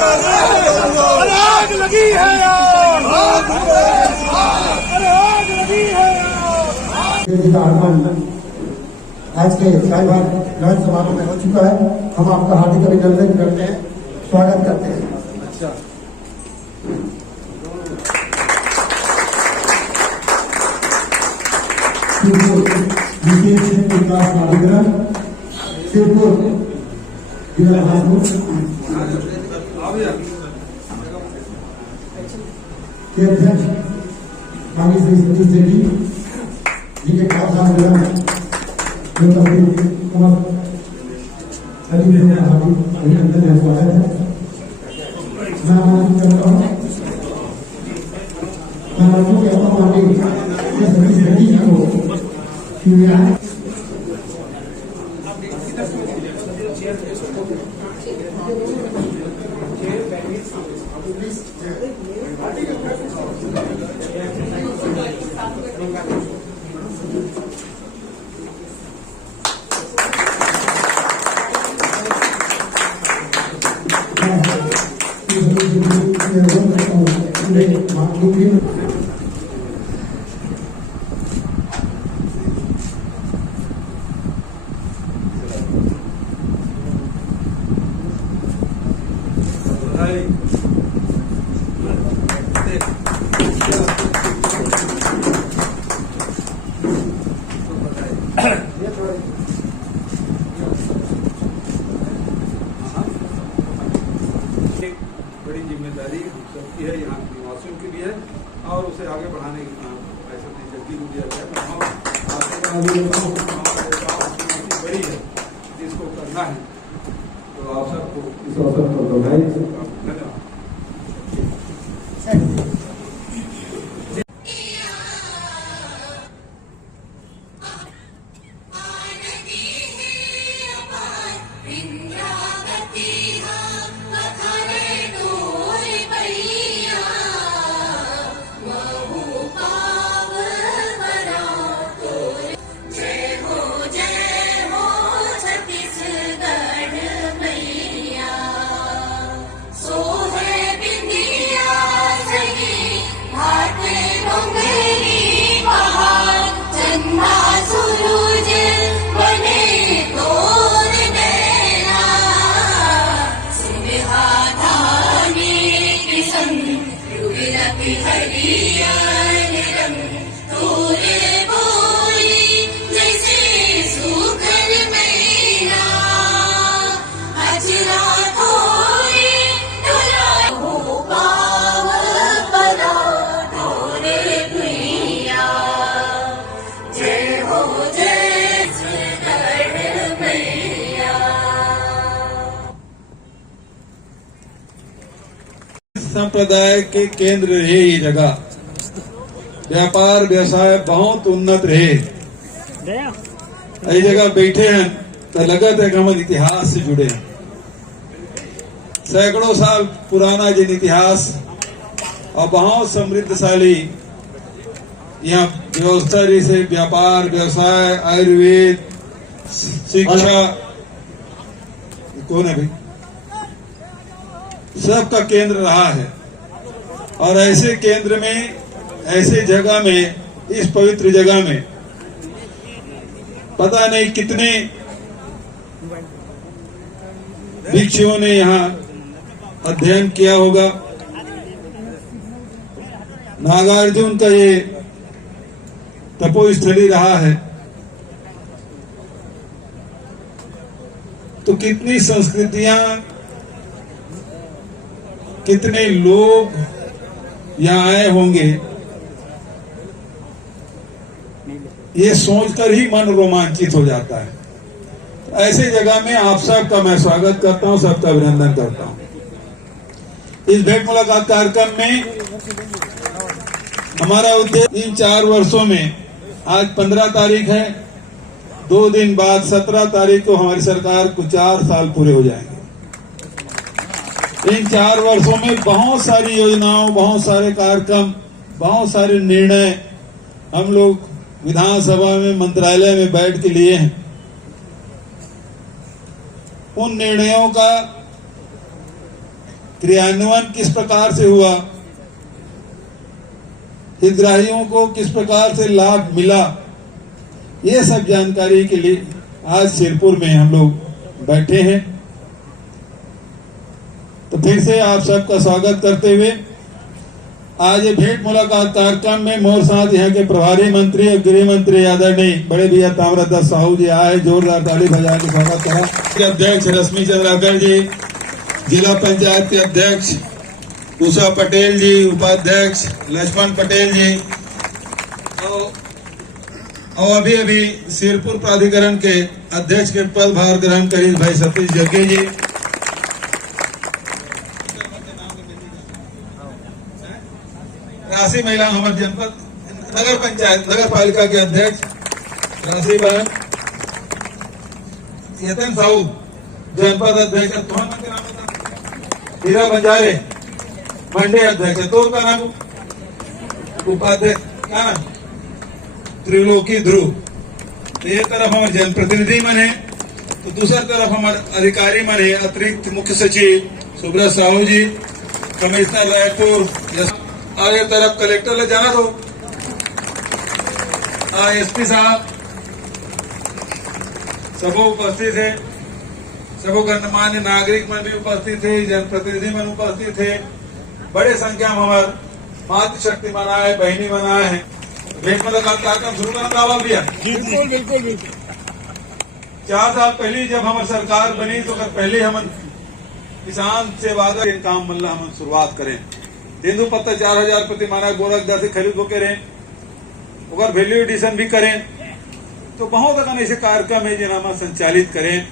आग लगी है यार, आग लगी है यार। आज के साहिबान लंच समारोह में हो चुका है। हम आपका हार्दिक अभिनंदन करते हैं, स्वागत करते हैं। अच्छा, विशेष विकास कार्यक्रम शिवपुर जिला के अध्यक्ष माननीय श्री सतीश रेड्डी जी के खास अभिनंदन है, स्वागत है। मैं आमंत्रित करता हूँ सतीश रेड्डी जी को बड़ी जिम्मेदारी सबकी है, यहाँ के निवासियों की भी है और उसे आगे बढ़ाने की ऐसा जल्दी को दिया जाए। बड़ी है जिसको करना है, तो आप सबको इस अवसर पर बधाई। धन्यवाद। संप्रदाय के केंद्र रहे ये जगह, व्यापार व्यवसाय बहुत उन्नत रहे। ये जगह बैठे हैं तो लगत है कि हम इतिहास से जुड़े हैं। सैकड़ों साल पुराना जिन इतिहास और बहुत समृद्धशाली यहाँ व्यवस्था जैसे व्यापार व्यवसाय आयुर्वेद शिक्षा कौन है भाई सबका केंद्र रहा है। और ऐसे केंद्र में, ऐसे जगह में, इस पवित्र जगह में पता नहीं कितने भिक्षुओं ने यहाँ अध्ययन किया होगा। नागार्जुन का ये तपोस्थली रहा है, तो कितनी संस्कृतियां, कितने लोग यहाँ आए होंगे, ये सोचकर ही मन रोमांचित हो जाता है। ऐसे जगह में आप सबका मैं स्वागत करता हूं, सबका अभिनंदन करता हूं। इस भेंट मुलाकात कार्यक्रम में हमारा उद्देश्य इन 4 वर्षों में, आज 15 तारीख है, 2 दिन बाद 17 तारीख को हमारी सरकार को 4 साल पूरे हो जाएंगे। इन 4 वर्षों में बहुत सारी योजनाओं, बहुत सारे कार्यक्रम, बहुत सारे निर्णय हम लोग विधानसभा में, मंत्रालय में बैठ के लिए हैं। उन निर्णयों का क्रियान्वयन किस प्रकार से हुआ, हितग्राहियों को किस प्रकार से लाभ मिला, ये सब जानकारी के लिए आज सिरपुर में हम लोग बैठे हैं। तो फिर से आप सबका स्वागत करते हुए आज ये भेंट मुलाकात कार्यक्रम में मोर साथ यहाँ के प्रभारी मंत्री और गृह मंत्री आदरणीय बड़े भैया ताम्रध्वज साहू जी आए, जोरदार ताली बजा के स्वागत करा। अध्यक्ष रश्मि चंद्राकर जी, जिला पंचायत के अध्यक्ष उषा पटेल जी, उपाध्यक्ष लक्ष्मण पटेल जी, और अभी अभी सिरपुर प्राधिकरण के अध्यक्ष के पदभार ग्रहण करी भाई सतीश जग्गे जी, राशि महिला हमारे जनपद नगर पंचायत नगर पालिका के अध्यक्ष राशि बहन, यतन साहू जनपद अध्यक्ष, तुम्हारा नाम बता, हीरा बंजारे मंडी अध्यक्ष, तो उनका नाम उपाध्यक्ष क्या नाम, त्रिलोकी ध्रुव। तो एक तरफ हमारे जनप्रतिनिधि मन है, तो दूसरी तरफ हमारे अधिकारी मन है, अतिरिक्त मुख्य सचिव सुब्रत साहू जी, कमिश्नर रायपुर, आगे तरफ कलेक्टर ले जाना दो, एसपी साहब सब उपस्थित है, सब गणमान्य नागरिक मन भी उपस्थित थे, जनप्रतिनिधि मन उपस्थित थे, बड़े संख्या में हमारे मातृशक्ति मनाए, बहनी मनाए हैं। भेंट मुलाकात कार्यक्रम शुरू करना दावा दिया। बिल्कुल बिल्कुल बिल्कुल। 4 साल पहले जब हमारी सरकार बनी तो पहले हम किसान से वादा काम मल्ला हम शुरुआत करें, तेंदु पत्ता 4000 प्रति मानक गोरख दर से खरीद होके रहें, अगर वैल्यू एडिशन भी करें, तो बहुत अगर ऐसे कार्यक्रम है जिन्हें हम संचालित करें।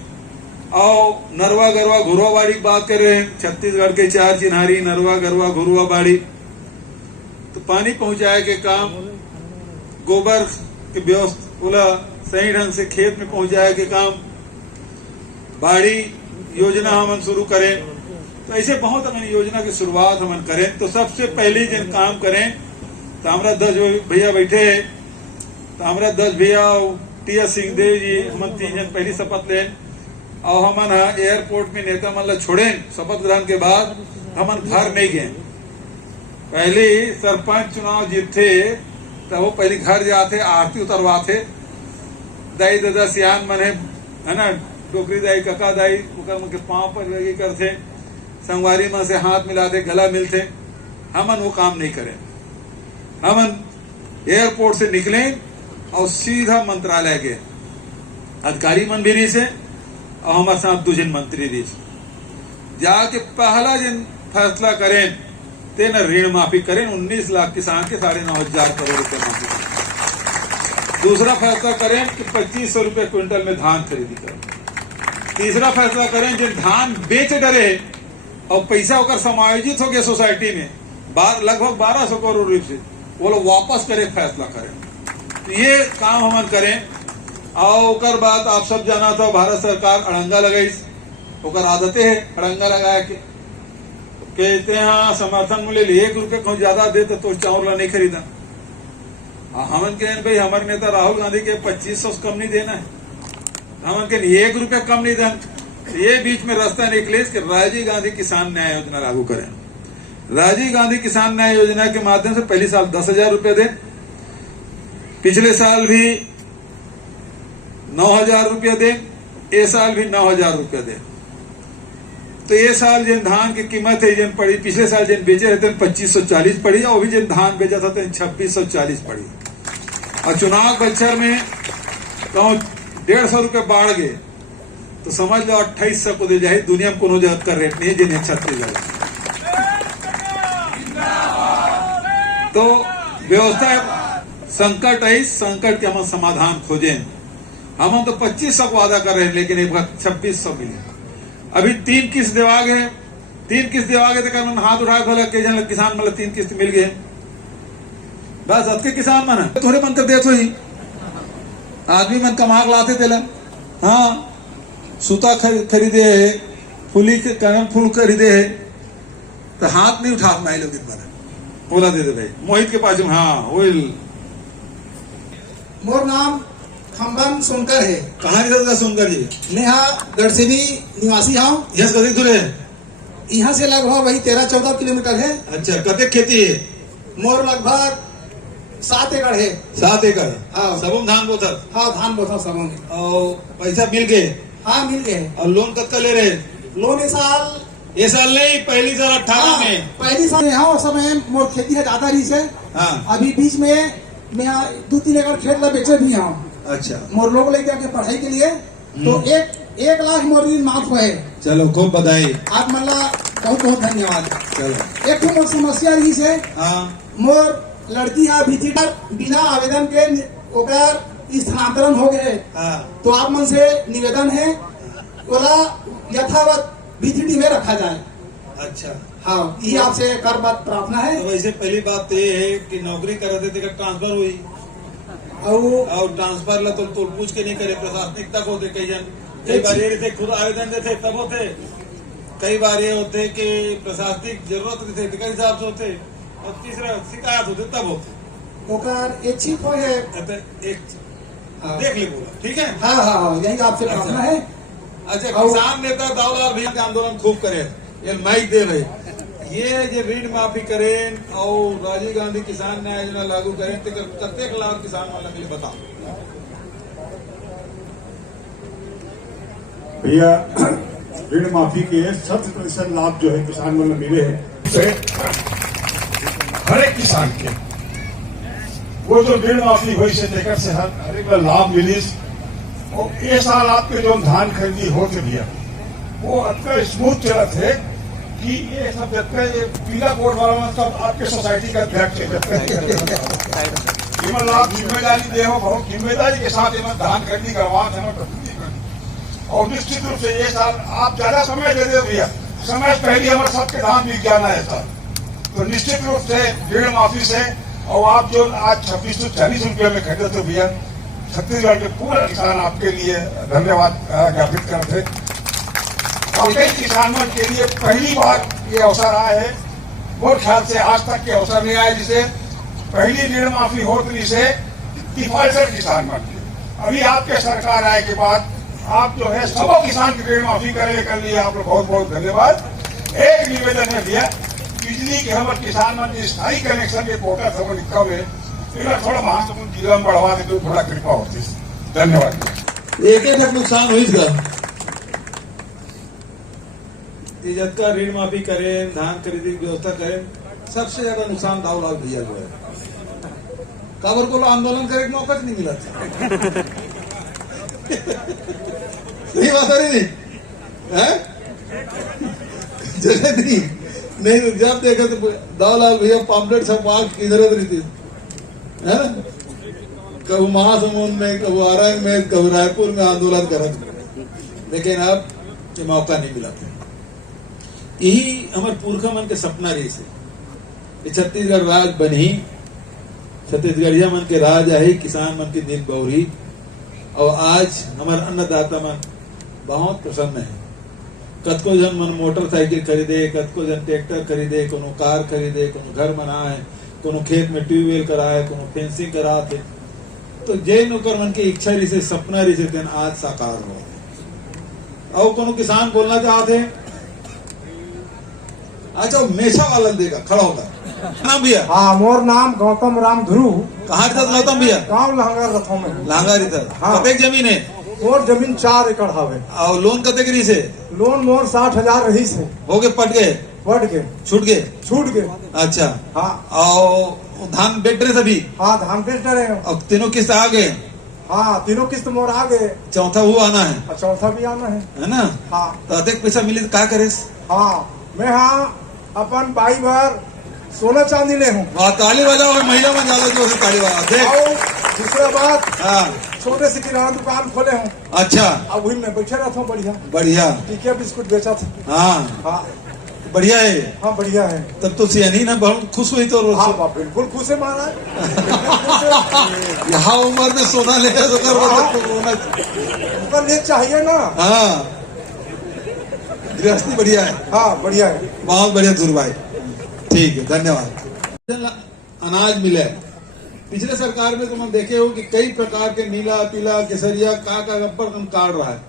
और नरवा गरवा घुरवा बाड़ी की बात कर रहे हैं, छत्तीसगढ़ के 4 चिन्हारी नरवा गरवा घुरवा बाड़ी, तो पानी पहुंचाए के काम, गोबर के व्यवस्था सही ढंग से खेत में पहुंचाए के काम, बाड़ी योजना हम शुरू करें। तो ऐसे बहुत अगर योजना की शुरुआत हम करें, तो सबसे पहले जिन काम करें, ताम्रध्वज भैया बैठे हैं, ताम्रध्वज भैया टी.एस. सिंहदेव जी, हम 3 जन पहली शपथ लें, और हमन एयरपोर्ट में नेता मन छोड़े शपथ ग्रहण के बाद हमन घर नहीं गए। पहले सरपंच चुनाव जीते तो वो पहले घर जाते, आरती उतरवाते, दाई दादा सियान मन है ना, डोकरी दाई कका दाई उनके पांव पर लगी करते, संगवारी मन से हाथ मिलाते, गला मिलते। हमन वो काम नहीं करें, हमन एयरपोर्ट से निकले और सीधा मंत्रालय गए, अधिकारी मन भी नहीं से और हमारे साथ 2 जन मंत्री भी जाके पहला जिन फैसला करें ते न ऋण माफी करें, 19 लाख किसान के 9,500 करोड़ रुपए माफी करें। दूसरा फैसला करें कि 2500 रुपए क्विंटल में धान खरीदी करें। तीसरा फैसला करें जिन धान बेच डरे और पैसा होकर समायोजित हो गया सोसाइटी में लगभग 1200 करोड़ रुपए से, वो लोग वापस करे फैसला करें। तो ये काम हम करें। और बाद आप सब जाना था भारत सरकार अड़ंगा लगाई, ओकर आदतें है अड़ंगा लगा के कहते हैं समर्थन मूल्य 1 रुपये को ज्यादा दे तो चावल नहीं खरीदा। हमन के भाई हमारे नेता राहुल गांधी के 2500 कम नहीं देना है, हमन के 1 रुपया कम नहीं देना। ये बीच में रास्ता निकले कि राजीव गांधी किसान न्याय योजना लागू करें। राजीव गांधी किसान न्याय योजना के माध्यम से पहले साल 10,000 रुपये दे, पिछले साल भी 9,000 रुपया दे, ये साल भी 9,000 रुपया दे। तो ये साल जिन धान की कीमत है जिन पड़ी, पिछले साल जिन बेचे रहते 2540 पड़ी, और भी जिन धान बेचा था 2640 पड़ी। और चुनाव बच्चर में कहूँ 150 रुपये बाढ़ गए तो समझ लो 2800 को दे जाए। दुनिया में कोनो जगह का रेट नहीं है जिन्हें 36,000। तो व्यवस्था संकट है, संकट के हम समाधान खोजें। हम तो 2500 को वादा कर रहे हैं, लेकिन एक बार 2600 मिले। अभी 3 किस्त देवा गए, 3 किस्त देवा गए तो हाथ उठाए बोला कई जन किसान मतलब 3 किस्त मिल गए। बस अत के किसान मन थोड़े मन कर दे तो ही आदमी मन कमा लाते थे। हाँ, सूता खरीदे है, फूली फूल खरीदे है, तो हाथ नहीं उठा माई लोग दिन भर बोला दे भाई मोहित के पास। हाँ वही मोर नाम खम्बन सोनकर है। कहाँ रहता सोनकर जी? मैं यहाँ गढ़सेनी निवासी हूँ। यस कदी दूर है यहाँ से लगभग वही 13-14 किलोमीटर है। अच्छा, कते खेती है? मोर लगभग 7 एकड़ है। 7 एकड़। हाँ। सबम धान बोथर। हाँ, धान बोता सब में। और पैसा मिल गए? हाँ, मिल गए। और लोन कत्ता ले रहे? लोन ये साल नहीं, पहली साल 18 में। पहली साल यहाँ उस समय मोर खेती है ज्यादा रही से। हाँ। अभी बीच में मैं 2-3 एकड़ खेत ला बेचे भी हूँ। अच्छा, मोर लोग लेके आके पढ़ाई के लिए तो 1 लाख मोर ऋण माफ हुए। चलो खूब बधाई। आप मतलब बहुत बहुत धन्यवाद। चलो। एक मोर समस्या रही से हाँ। मोर लड़की है भिजिटर बिना आवेदन के ओकर स्थानांतरण हो गए। हाँ। तो आप मन से निवेदन है बोला यथावत भिजिटी में रखा जाए। अच्छा। हाँ, ये आपसे कर बात प्रार्थना है। तो वैसे पहली बात तो ये है कि नौकरी कर रहे थे, ट्रांसफर हुई और ट्रांसफर ला तो पूछ के नहीं करे, प्रशासनिक तक होते कई बार ये रहते खुद आवेदन देते तब होते, कई बार ये होते कि प्रशासनिक जरूरत रहते कई हिसाब से होते, और तीसरा शिकायत होते तब होते। ओकर इच्छित हो है एक देख ले बोला, ठीक है। हाँ हाँ हाँ, यही आपसे प्रार्थना है। अच्छा, किसान नेता दाऊलाल भैया के आंदोलन खूब करे, ये माइक दे रहे, ये जो ऋण माफी करें और राजीव गांधी किसान न्याय योजना लागू करें तो कतेक लाभ किसान वाला मिले बताओ भैया। ऋण माफी के 100% लाभ जो है किसान वाले मिले हैं हर एक किसान के। वो जो ऋण माफी हुई से लेकर से हर एक लाभ मिली। और ये साल आपके जो धान खरीदी हो चुकी है वो इतना स्मूथ चला थे कि ये सब जब ये पीला कोट वाला सब आपके सोसाइटी का अध्यक्ष है। केवल आप जिम्मेदारी दे हो, बहुत जिम्मेदारी के साथ धान खरीदी करवा और निश्चित रूप से ये साल आप ज्यादा समय दे दे भैया, समय पहले हमारे सबके धान बिक जाना है सर। तो निश्चित रूप से ऋण माफी से और आप जो आज 2640 रुपये में खरीदे थे भैया, छत्तीसगढ़ के पूरे किसान आपके लिए धन्यवाद ज्ञापित करते। और कई किसानों के लिए पहली बार ये अवसर आया है, वो ख्याल से आज तक के अवसर नहीं आया जिसे पहली ऋण माफी होती से किफायत किसान बन गए। अभी आपके सरकार आने के बाद आप जो है सब किसान की ऋण माफी कर लिए, आप लोग बहुत बहुत धन्यवाद। एक निवेदन है भैया, बिजली के हमारे किसान मन स्थायी कनेक्शन के कोटा सब लिखा हुए थोड़ा महासमुंद जिला में बढ़वा दे तो थोड़ा कृपा होती। धन्यवाद। एक नुकसान हुई इसका इज्जत का ऋण माफी करें, धान खरीदी की व्यवस्था करें, सबसे ज्यादा नुकसान दाऊलाल भैया को है। काबर को आंदोलन करे का मौका नहीं मिला था। सही बात है नहीं? जगह नहीं तो जब देखा तो दाऊलाल भैया पाम्पलेट सब पास किधर रहती है ना, कभी महासमुंद में, कभी आरंग में, कभी रायपुर में आंदोलन करत, लेकिन अब ये मौका नहीं मिला था। यही हमारे पुरखा मन के सपना रही से छत्तीसगढ़ राज बनी, छत्तीसगढ़िया मन के राज आई, किसान मन की दिल बौरी, और आज हमारे अन्नदाता मन बहुत प्रसन्न है। कतको जन मन मोटरसाइकिल खरीदे, कतको जन ट्रैक्टर खरीदे, कोनो कार खरीदे, कोनो घर बनाए, कोनो खेत में ट्यूबवेल कराए, कोनो फेंसिंग करा थे। तो जे नौकर मन की इच्छा रही से, सपना रही से आज साकार हो। और कोनो किसान बोलना चाहते, अच्छा मेषा वाला देगा खड़ा होगा नाम भैया। हाँ, मोर नाम गौतम राम ध्रुव। कहाँ रहता गौतम भैया? गाँव लहंगर रथों में। लांगा रहता। हाँ। कतेक जमीन है? मोर जमीन 4 एकड़ हवे। और लोन कतेक रही से? लोन मोर 60,000 रही से। हो गए, पट गए, बढ़ गए, छूट गए। अच्छा। हाँ। और धान बेच रहे सभी? हाँ, धान बेच रहे हैं। और तीनों किस्त आ गए? हाँ, तीनों किस्त मोर आ गए। चौथा वो आना है? और चौथा भी आना है ना? हाँ। तो अधिक पैसा मिली तो क्या करे? हाँ, मैं हाँ अपन बाई भर सोना चांदी ले हूँ। ताली बजाओ, महिला में ज्यादा जो ताली बजा देख। दूसरा बात, हाँ, छोटे से किराना दुकान खोले हूँ। अच्छा। अब वही में बैठे रहता हूँ। बढ़िया बढ़िया। टिकिया बिस्कुट बेचा था। हाँ हाँ, बढ़िया है। हाँ बढ़िया है। तब तो सियानी ना बहुत खुश हुई तो। हाँ, बिल्कुल खुश है महाराज। यहाँ उम्र में सोना लेकर तो कर ले चाहिए ना। हाँ, गृहस्थी बढ़िया है। हाँ बढ़िया है, बहुत बढ़िया ध्रुव भाई, ठीक है, धन्यवाद। अनाज मिले पिछले सरकार में तुम देखे हो कि कई प्रकार के नीला, पीला, केसरिया का गब्बर तुम काट रहा है।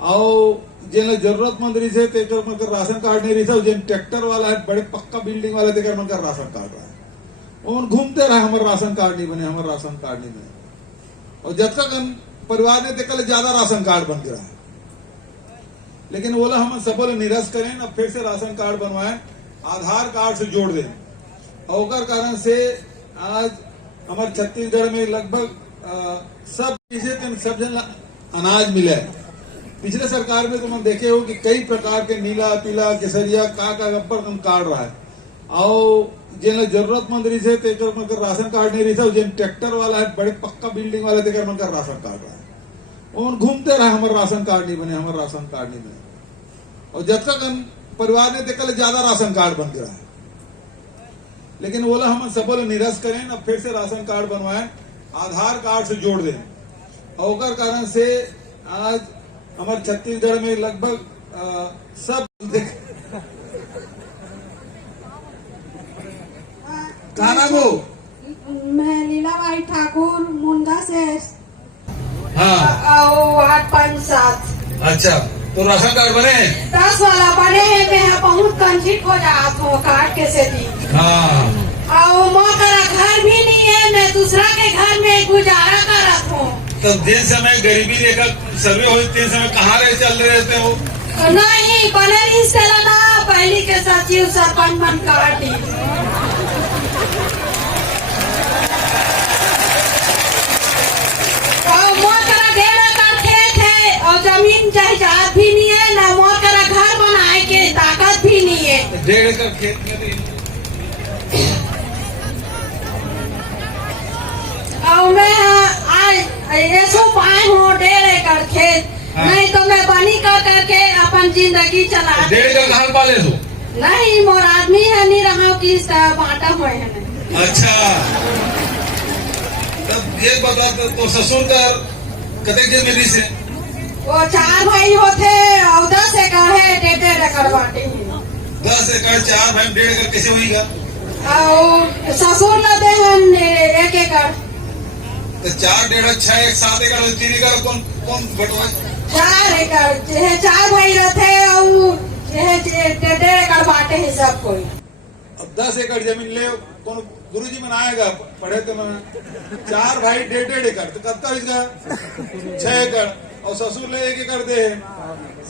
और जिन जरूरतमंद रही से तेकर मन कर राशन कार्ड नहीं रही था, जिन ट्रैक्टर वाला है बड़े पक्का बिल्डिंग वाला तेकर मन कर राशन कार्ड रहा है, उन घूमते रहे हमारे राशन कार्ड नहीं बने, हमारे राशन कार्ड नहीं बने। और जब तक परिवार ने देखा ज्यादा राशन कार्ड बन गया है, लेकिन बोला हम सबल निरस्त करें ना, फिर से राशन कार्ड बनवाएं, आधार कार्ड से जोड़ दें। और कारण से आज हमारे छत्तीसगढ़ में लगभग सब चीजें सब जन अनाज मिले। पिछले सरकार में तुम देखे हो कि कई प्रकार के नीला पीला केसरिया का गब्बर तुम कार्ड रहा है, और जिन जरूरतमंद रही से तेकर मन कर राशन कार्ड नहीं रही था, जिन ट्रैक्टर वाला है बड़े पक्का बिल्डिंग वाला तेकर मन कर राशन कार्ड रहा है, उन घूमते रहे हमारे राशन कार्ड नहीं बने, हमारे राशन कार्ड नहीं बने। और जब तक परिवार ने देखा ज्यादा राशन कार्ड बन गया है, लेकिन बोला हम सबल निरस्त करें ना, फिर से राशन कार्ड बनवाएं, आधार कार्ड से जोड़ दें। और कारण से आज हमारे छत्तीसगढ़ में लगभग सब कहा नाम हो? मैं लीलाबाई ठाकुर मुंडा से। हाँ, वार्ड 5-7। अच्छा, तो राशन कार्ड बने? 10 वाला बने हैं। मैं बहुत कंफ्यूज हो जाता हूँ कार्ड कैसे दी। हाँ, और मोरा घर भी नहीं है, मैं दूसरा के घर में गुजारा करत हूँ। तब जिन समय गरीबी रेखा सर्वे हो, तीन समय कहाँ रहे चल रहे रहते हो? नहीं बने नहीं चलाना, पहली के सचिव सरपंच मन कार्ड दी। और मोरा घेरा का खेत है और जमीन जायदाद भी नहीं है, ना मोरा घर बनाए के ताकत भी नहीं है। 1.5 एकड़ खेत में भी और मैं आज ऐसो पाए हूँ 1.5 एकड़ खेत। हाँ। नहीं तो मैं बनी कर करके अपन जिंदगी चला। 1.5 एकड़ कहाँ पाले हो? नहीं मोर आदमी है नहीं रहा कि बांटा हुए है नहीं। अच्छा, तब ये बता तो ससुर का कतक जमीन से? वो 4 भाई होते और 10 एकड़ है, 1.5 एकड़ बांटे हैं। 10 एकड़ 4 भाई 1.5 एकड़ कैसे होगा? और ससुर लदे हैं 1 एकड़। तो 4, 1.5, 6, 7 एकड़ 3 एकड़ कौन कौन बटवा? 4 एकड़ 4 भाई रहते और 1.5 एकड़ बांटे है सब कोई। अब 10 एकड़ जमीन ले कौन गुरुजी बनाएगा? पढ़े तो मैं 4 भाई 1.5 एकड़ तो कत्ता इसका 6 एकड़, और ससुर ले 1 एकड़ दे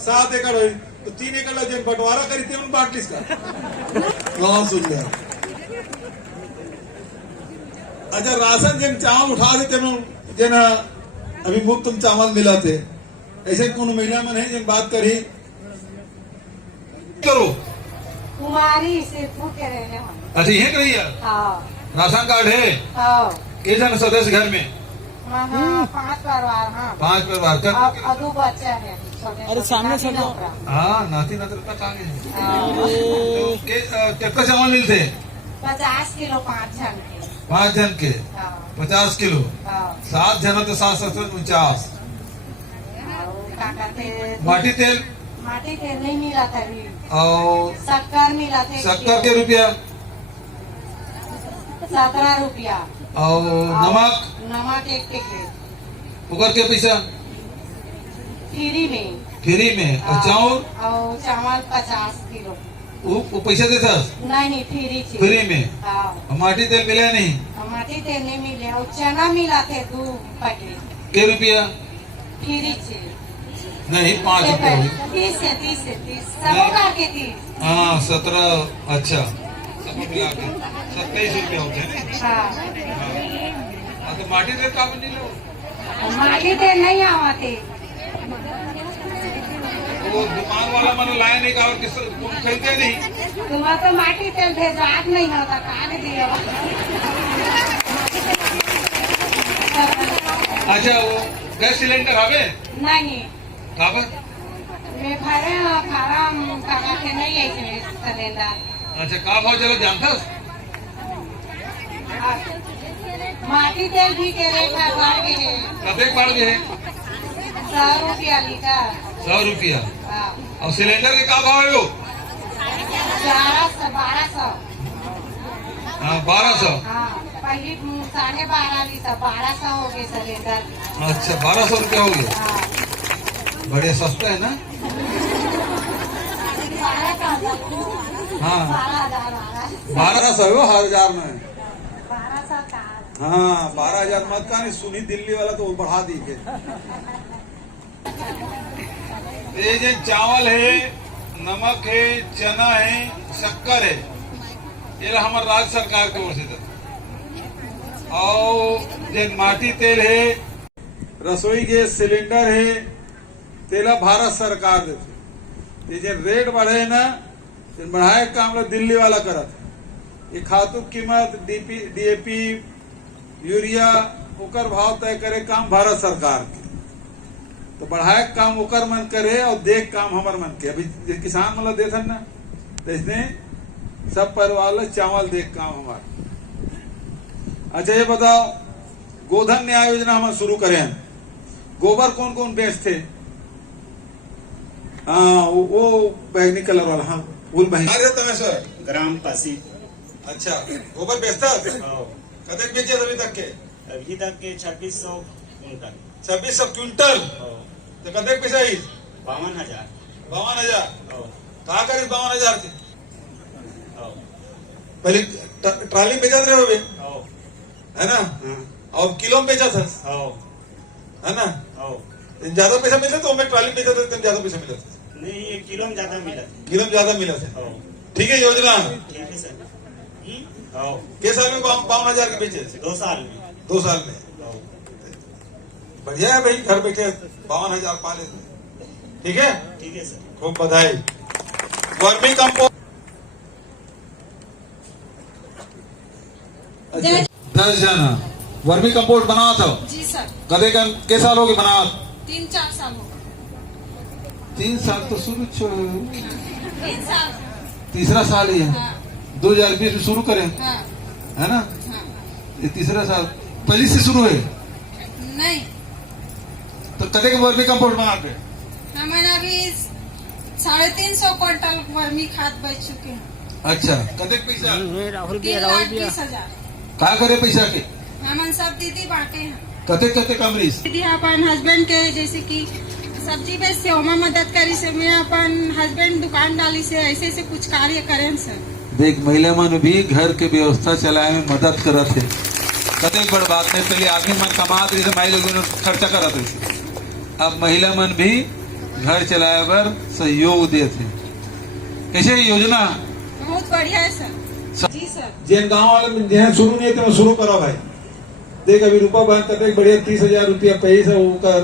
7 एकड़ हुई, तो 3 एकड़ जब बंटवारा करी थे उन बांट लिसका सुन लिया। अच्छा, राशन जन चावल उठा देते जन अभी मुफ्त तुम चावल मिला थे, ऐसे कौन महिला मन है जन बात करी करो? कुमारी सिरपुर के रहने वाले। अच्छा, ये कही हाँ राशन कार्ड है? हाँ कितने जन सदस्य घर में? हाँ 5 परिवार। हाँ 5 परिवार का। अब 2 बच्चे हैं। अरे सामने से हाँ, नाती नाती तक आ गए। कितना चावल मिलते? 50 किलो 5 जन के। 5 जन के हाँ 50 किलो। हाँ 7 जन तो 749। और क्या कहते हैं, माटी तेल माटी के नहीं मिला था अभी। और शक्कर मिला था शक्कर के रुपया 17 रुपया। और नमक नमक 1 पैकेट उगर के पैसा फ्री में। फ्री में। और चावल और चावल 50 किलो। वो पैसा देता? नहीं फ्री थी। फ्री में। हाँ और माटी तेल मिला नहीं? माटी तेल नहीं मिले। और चना मिला थे 2 पैकेट के रुपया? फ्री थी। नहीं, 5 रुपया हुई। 30 सब के 30। हाँ 17। अच्छा, सब मिला के 27 रुपया होते हैं। हाँ तो माटी तेल का नहीं लो? माटी तेल नहीं आवा थे। वो दुकान वाला मैंने लाया नहीं, कहा और किस खरीदते नहीं। तुम्हारा तो माटी तेल भेजवाक नहीं होता, काट दिया। अच्छा, वो गैस सिलेंडर हवे? नहीं काबर? मैं भरे फार्म काका के नहीं है सिलेंडर। अच्छा, का भाव चलो जानता? माटी तेल भी के रेट है बढ़ गए। कतेक बढ़ गए? 100 रुपया लीटर। 100 रुपया। हाँ और सिलेंडर के का भाव है वो? 1200। हाँ 1200। हाँ पहले 12.5 ली, 1200 हो गए सिलेंडर। अच्छा, 1200 रुपया हो गया। हाँ बड़े सस्ते है ना। हाँ 1200 है वो 1000 में। 1200 का। हाँ 12,000 मत का नहीं, सुनी दिल्ली वाला तो वो बढ़ा दी के। ये जो चावल है, नमक है, चना है, शक्कर है, ये हमारे राज्य सरकार की ओर से था। और जो माटी तेल है, रसोई गैस सिलेंडर है, तेला भारत सरकार देती। ये जो रेट बढ़े ना, बढ़ाए काम लोग दिल्ली वाला करत। ये खातू कीमत DAP यूरिया ओकर भाव तय करे काम भारत सरकार के, तो बढ़ाए काम ओकर मन करे और देख काम हमार मन के। अभी किसान मतलब देथन ना, देखते सब परिवार चावल देख काम हमार। अच्छा ये बताओ, गोधन न्याय योजना हम शुरू करें। गोबर कौन कौन बेचते? हाँ वो बैगनी कलर वाला। हाँ फूल बहन तुम्हें सर ग्राम पासी। अच्छा गोबर बेचता कतक बेचे अभी तक के? अभी तक के 2600 कुंटल। 2600 क्विंटल। तो कतक पैसा ही? 52,000। 52,000 कहा करे? 52,000 के पहले ट्राली में बेचा रहे हो है ना? और किलो में बेचा था है ना? ज्यादा पैसा मिला तो मैं ट्राली बेचा था, ज्यादा पैसा मिला था। नहीं ये किलो में ज्यादा मिला। किलो में ज्यादा मिला था। ठीक है योजना। ठीक है सर। के साल में 52,000 के बेचे? 2 साल में। 2 साल में। बढ़िया है भाई, घर बैठे 52,000 पा लेते। ठीक है, ठीक है सर। खूब बधाई। वर्मी कंपोस्ट 10 जन वर्मी कंपोस्ट बनावा था जी सर। कदे के साल हो गए बनावा? 3-4 साल हो गए। 3 साल तो शुरू 3 साल। तीसरा साल ही है। हाँ। 2020 में शुरू करें हाँ। है ना? हाँ। ये तीसरा साल पहले से शुरू है। नहीं तो कदे के वर्मी कंपोस्ट बना के? हमारे अभी 350 क्विंटल वर्मी खाद बेच चुके हैं। अच्छा कदे पैसा? 3,20,000। का करे पैसा के? हमन सब दीदी बांटे हैं। कते कमरीस दीदी अपन हस्बैंड के जैसे कि सब्जी बेचते ओमा मदद करी से, मैं अपन हस्बैंड दुकान डाली से, ऐसे ऐसे कुछ कार्य करें सर। देख महिला मन भी घर के व्यवस्था चलाए में मदद करत है। कते बड़ बात नहीं, पहले आदमी मन कमात रही माई लोग खर्चा करत रही, अब महिला मन भी घर चलाए बर सहयोग देते। कैसे योजना? बहुत बढ़िया है सर। जी सर। जिन गाँव वाले जहाँ शुरू नहीं थे शुरू करो भाई। देख अभी रूपा बहन कते बढ़िया 30,000 रुपया पैसा कर,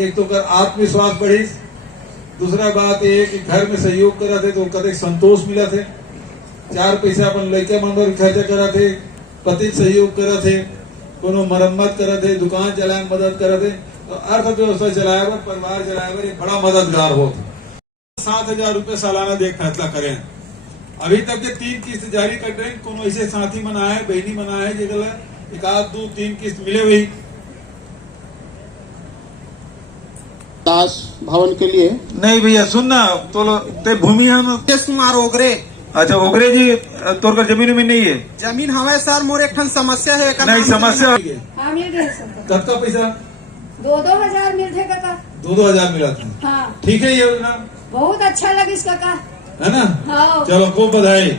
एक तो कर आत्मविश्वास बढ़ी, दूसरा बात ये कि घर में सहयोग करा थे तो कते संतोष मिला थे। 4 पैसा अपन लड़के मन पर खर्चा करा थे, पति सहयोग करा थे, कोनो मरम्मत करा थे, दुकान चलाए मदद करा थे, तो अर्थव्यवस्था चलाए बर, परिवार चलाए बर एक बड़ा मददगार हो। 7,000 रुपये सालाना देख फैसला करें। अभी तक के 3 किस्त जारी कर रहे हैं। कोनो ऐसे साथी मना है, बहनी मना है जगह 1, 2, 3 किस्त मिले हुई दास भवन के लिए नहीं भैया सुनना तो ते भूमि हम कुमार ओगरे। अच्छा ओगरे जी तोर का जमीन उमीन नहीं है? जमीन हमें सर मोर एक ठन समस्या है। नहीं समस्या हाँ मिल गए सब। कब पैसा? 2-2 हजार मिलते काका। 2-2 हजार मिला था। हाँ ठीक है ये योजना बहुत अच्छा लगी काका। है ना? हाँ चलो खूब बधाई।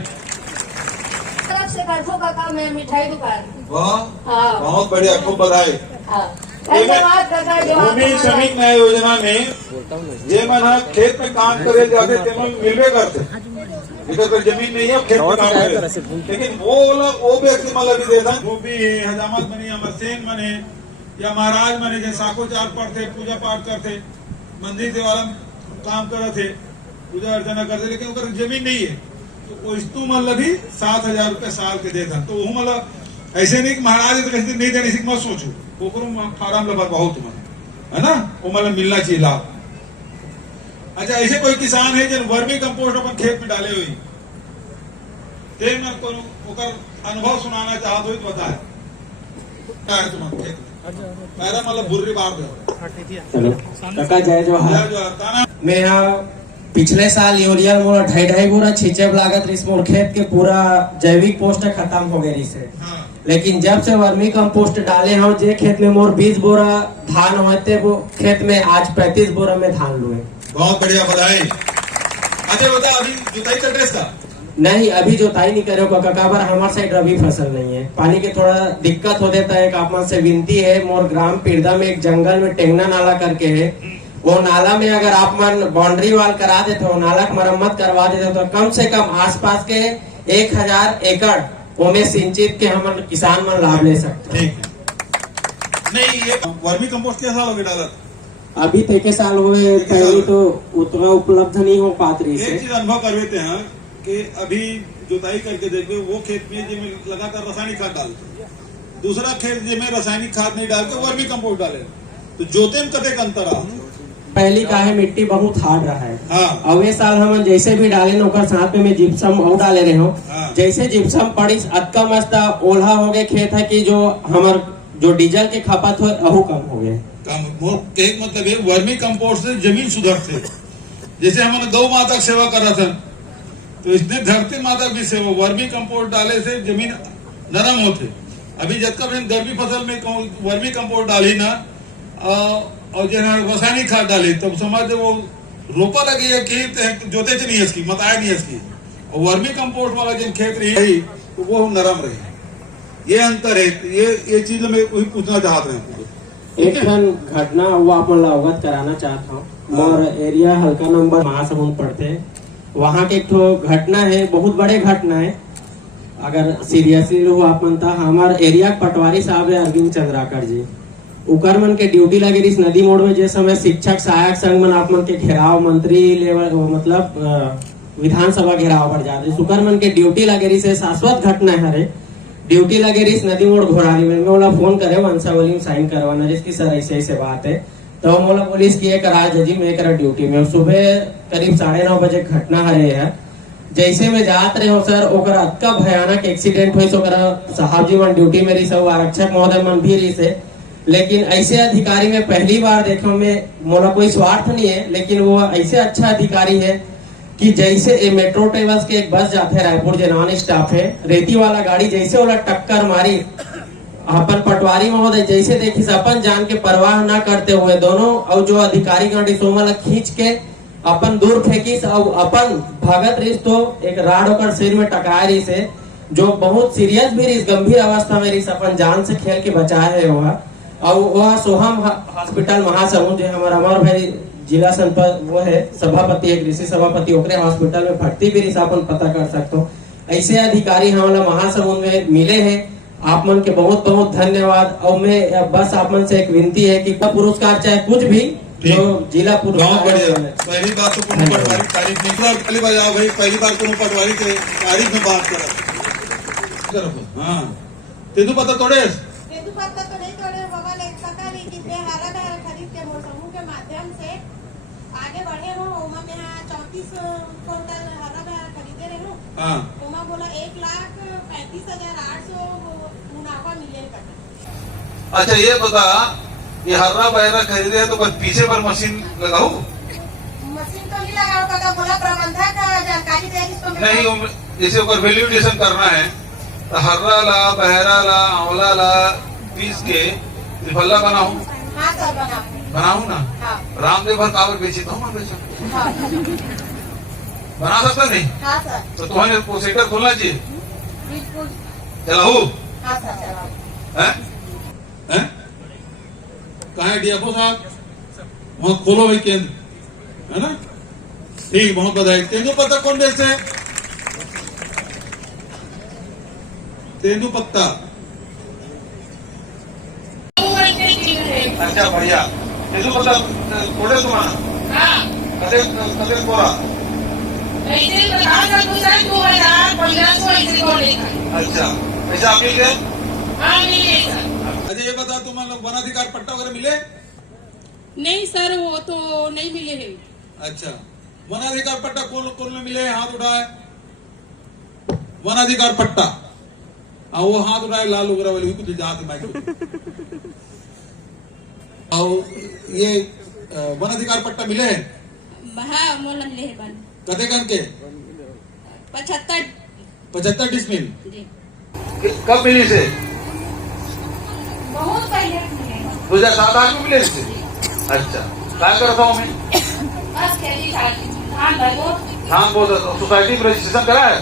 तरफ से बैठो काका, मैं मिठाई दुकान। वाह हाँ बहुत बढ़िया, खूब बधाई। हाँ धन्यवाद काका जो आप भूमि श्रमिक न्याय योजना में जे मन खेत में काम करे जाते ते मन मिलवे करते, इधर तो जमीन नहीं है खेत में काम करे, लेकिन वो व्यक्ति मतलब भी देता धोबी है, हजामत बने, अमरसेन बने या महाराज बने जो साको चार पढ़ते, पूजा पाठ करते, मंदिर देवाला काम करते, पूजा अर्चना करते, लेकिन उनका जमीन नहीं है तो वस्तु मतलब भी 7,000 रुपये साल के देता। तो वो मतलब ऐसे नहीं कि महाराज तो कैसे नहीं देने मत सोचो, वो फार्म लगा बहुत है ना, वो मतलब मिलना चाहिए लाभ। अच्छा ऐसे कोई किसान है जो वर्मी कंपोस्ट अपन खेत में डाले हुई ते मन को अनुभव सुनाना चाहते हो तो बताए क्या है तुम्हारे खेत में? पहला मतलब बुर्री बार दो। हेलो काका जय जवाहर। जय जवाहर। मैं यहाँ पिछले साल यूरिया मोर 2.5 बोरा छिंचे लागत रही मोर खेत के पूरा जैविक पोस्ट खत्म हो गई से। लेकिन जब से वर्मी कंपोस्ट डाले हम जे खेत में मोर 20 बोरा धान होते वो खेत में आज 35 बोरा में धान लुए। बहुत बढ़िया, बधाई। अच्छा बता, अभी जुताई कर रहे का? नहीं, अभी जोताई नहीं करे काका बार हमारे साइड रबी फसल नहीं है, पानी के थोड़ा दिक्कत हो देता है। आप मन से विनती है, मोर ग्राम पिरदा में एक जंगल में टेंगना नाला करके है, वो नाला में अगर आप मन बाउंड्री वाल करा देते हो, नाला की मरम्मत करवा देते हो तो कम से कम आसपास के 1000 एकड़ में सिंचित के हम किसान मन लाभ ले सकते हैं। नहीं, ये वर्मी कंपोस्ट के साल हो गए डाला? अभी तेके साल हुए, पहले तो उतना उपलब्ध नहीं हो पात रही एक चीज अनुभव कर लेते हैं कि अभी जुताई करके देखो वो खेत में जिसमें लगातार रासायनिक खाद डालते, दूसरा खेत जिसमें रासायनिक खाद नहीं डाल के वर्मी कंपोस्ट डाले, तो जोते में कते अंतर आ। पहली का है मिट्टी बहुत हार्ड रहा है। हाँ। और ये साल हम जैसे भी डाले न साथ में जिप्सम और डाले रहे हो। हाँ। जैसे जिप्सम पड़ी अतका मस्त ओल्हा हो गए खेत है कि जो हमार जो डीजल के खपत हो अहू कम हो गए। एक मतलब है वर्मी कंपोस्ट से जमीन सुधरते, जैसे हमने गौ माता की सेवा कर रहा था तो इसने धरती माता की सेवा वर्मी कंपोस्ट डाले से जमीन नरम होते। अभी जब कब गर्मी फसल में वर्मी कंपोस्ट डाली ना और जो रासायनिक खाद डाली तब समझ वो रोपा लगी है खेत जोते नहीं इसकी मताया नहीं इसकी, और वर्मी कंपोस्ट वाला जिन खेत रही तो वो नरम रही। ये अंतर है, ये चीज में पूछना चाहते हैं। एक घटना वो आप अवगत कराना चाहता हूँ। और एरिया हल्का नंबर महासमुंद पड़ते हैं, वहाँ के एक घटना है, बहुत बड़े घटना है। अगर सीरियसली लो आप मनता हमारे एरिया पटवारी साहब है अरविंद चंद्राकर जी, उकर मन के ड्यूटी लगे इस नदी मोड़ में जिस समय शिक्षक सहायक संघ मन आप मन के घेराव मंत्री लेवल मतलब विधानसभा घेराव पर जाते सुकर मन के ड्यूटी लगे रही से शाश्वत घटना है। ड्यूटी लगे रही नदी मोड़ घोराली में मोला फोन करे वंशावली साइन करवाना जिसकी सर ऐसे बात है, तो मोला पुलिस की एक राज जी में कर ड्यूटी में सुबह करीब 9:30 बजे घटना हरे है। जैसे में जात रहे हो सर ओकरा अतका भयानक एक्सीडेंट हुई साहब जी मन ड्यूटी में रही सब आरक्षक महोदय मन भी रही से। लेकिन ऐसे अधिकारी में पहली बार देखो में मोला कोई स्वार्थ नहीं है, लेकिन वो ऐसे अच्छा अधिकारी है कि जैसे ये मेट्रो ट्रेवल्स के एक बस जाते रायपुर जो नॉन स्टॉप है, रेती वाला गाड़ी जैसे वाला टक्कर मारी अपन पटवारी महोदय जैसे देखी अपन जान के परवाह ना करते हुए दोनों और जो अधिकारी गाड़ी सोमल खींच के अपन दूर फेंकी और अपन भगत रही तो एक राड होकर सिर में टकराए रही से जो बहुत सीरियस भी रही, गंभीर अवस्था में रही, अपन जान से खेल के बचाए है वह। और वह सोहम हॉस्पिटल महासमुंद जो हमारा अमर भाई जिला संपद वो है सभापति है कृषि सभापति ओकरे हॉस्पिटल में भर्ती भी रही अपन पता कर सकते हो। ऐसे अधिकारी हमारा महासमुंद में मिले हैं, आप मन के बहुत बहुत धन्यवाद। और मैं बस आप मन से एक विनती है कि पुरस्कार चाहे कुछ भी जो जिला पुरस्कार पहली बात तो पटवारी तारीफ नहीं, पहली बार आओ भाई, पहली बार को पटवारी के तारीफ में बात करो। हाँ तेदू पता तोड़े पता तो नहीं तोड़े बाबा, लेकिन पता नहीं कितने हरा भरा खरीद के मोर समूह के माध्यम से आगे बढ़े हो। उमा में 34 क्विंटल हरा भरा खरीदे रहे हो। उमा बोला 1,35,800 मुनाफा मिलेगा। अच्छा ये बता, ये हर्रा बहरा खरीदे है तो बस पीछे पर मशीन लगाऊ? मशीन तो नहीं लगाओ काका, बोला प्रबंधक जानकारी दे इसको नहीं, जैसे ऊपर वैल्यूएशन करना है तो हर्रा ला बहरा ला आंवला ला पीस के त्रिफला बनाऊ। हाँ सर बनाऊ ना। हाँ। रामदेव भर कावर बेची तो हम बेचो। हाँ। बना सकता नहीं? हाँ सर। तो तुम्हारे को सेंटर खोलना चाहिए। बिल्कुल। चलाऊ? हाँ सर चलाओ। हैं? कहाँ है डीएफओ साहब? वहाँ खोलो भाई केंद्र, है ना? ठीक, बहुत बधाई। तेंदू पत्ता कौन बेचते हैं? तेंदू पत्ता। अच्छा बढ़िया। तेंदू पत्ता थोड़े तुम्हारा? कदे कदे कोरा? अच्छा पैसा आप मिल गए? अजय ये बता तुम वनाधिकार पट्टा वगैरह मिले? नहीं सर वो तो नहीं मिले हैं। अच्छा वनाधिकार पट्टा कौन कौन में मिले? हाथ उठाए। वनाधिकार पट्टा वो हाथ उठाए लाल उगरा वाली कुछ जात माइक और ये वनाधिकार पट्टा मिले हैं? हाँ मोलन ले बन कते कन के 75 डिसमिल जी कब मिली से बहुत पहले मिलेगा 2007-8 में मिले से। अच्छा क्या करता हूँ मैं बस खेती धान भरो धान बहुत सोसाइटी में रजिस्ट्रेशन करा है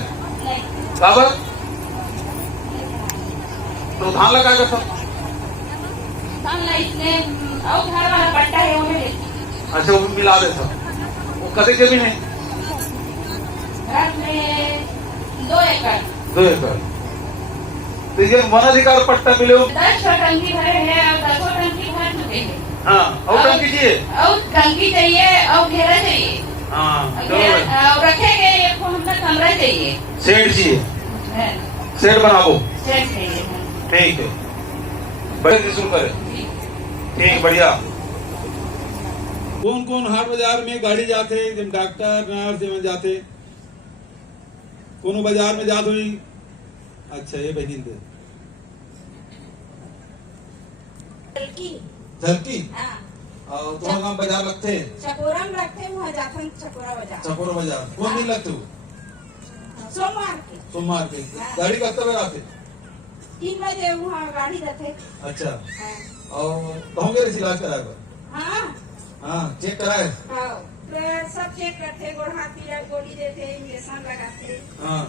नहीं काबर तो धान लगा करता हूँ। धान नहीं इसने और घर वाला पट्टा है वो में अच्छा वो भी मिला देता वो कते जमीन है घर में 2 एकड़ 2 एकड़ तो ये वन अधिकार पट्टा मिले हो 10 टंकी भरे हैं और 10 टंकी भर चुके हैं हाँ और टंकी चाहिए और टंकी चाहिए और घेरा चाहिए हाँ और चलो भाई। और रखेंगे एक हमको कमरा चाहिए शेड चाहिए है, शेड बनाओ शेड चाहिए ठीक है बड़े शुरू करें ठीक बढ़िया। कौन कौन हाट बाजार में गाड़ी जाते जब डॉक्टर नर्स एवं जाते कोनो बाजार में जात हुई। अच्छा ये बहन दे झलकी हाँ और तुम्हारा नाम बाजार लगते हैं चकोरा में रखते हुए जाखन चकोरा बाजार चकोर बाजार कौन दिन लगते हो सोमवार के सोमवार के गाड़ी करते हुए आते 3 बजे वहाँ गाड़ी रहते अच्छा हाँ और कहोगे इलाज कराए हाँ हाँ चेक कराए हाँ, तो सब चेक करते गोड़ हाथ पीला गोली देते इंजेक्शन लगाते हाँ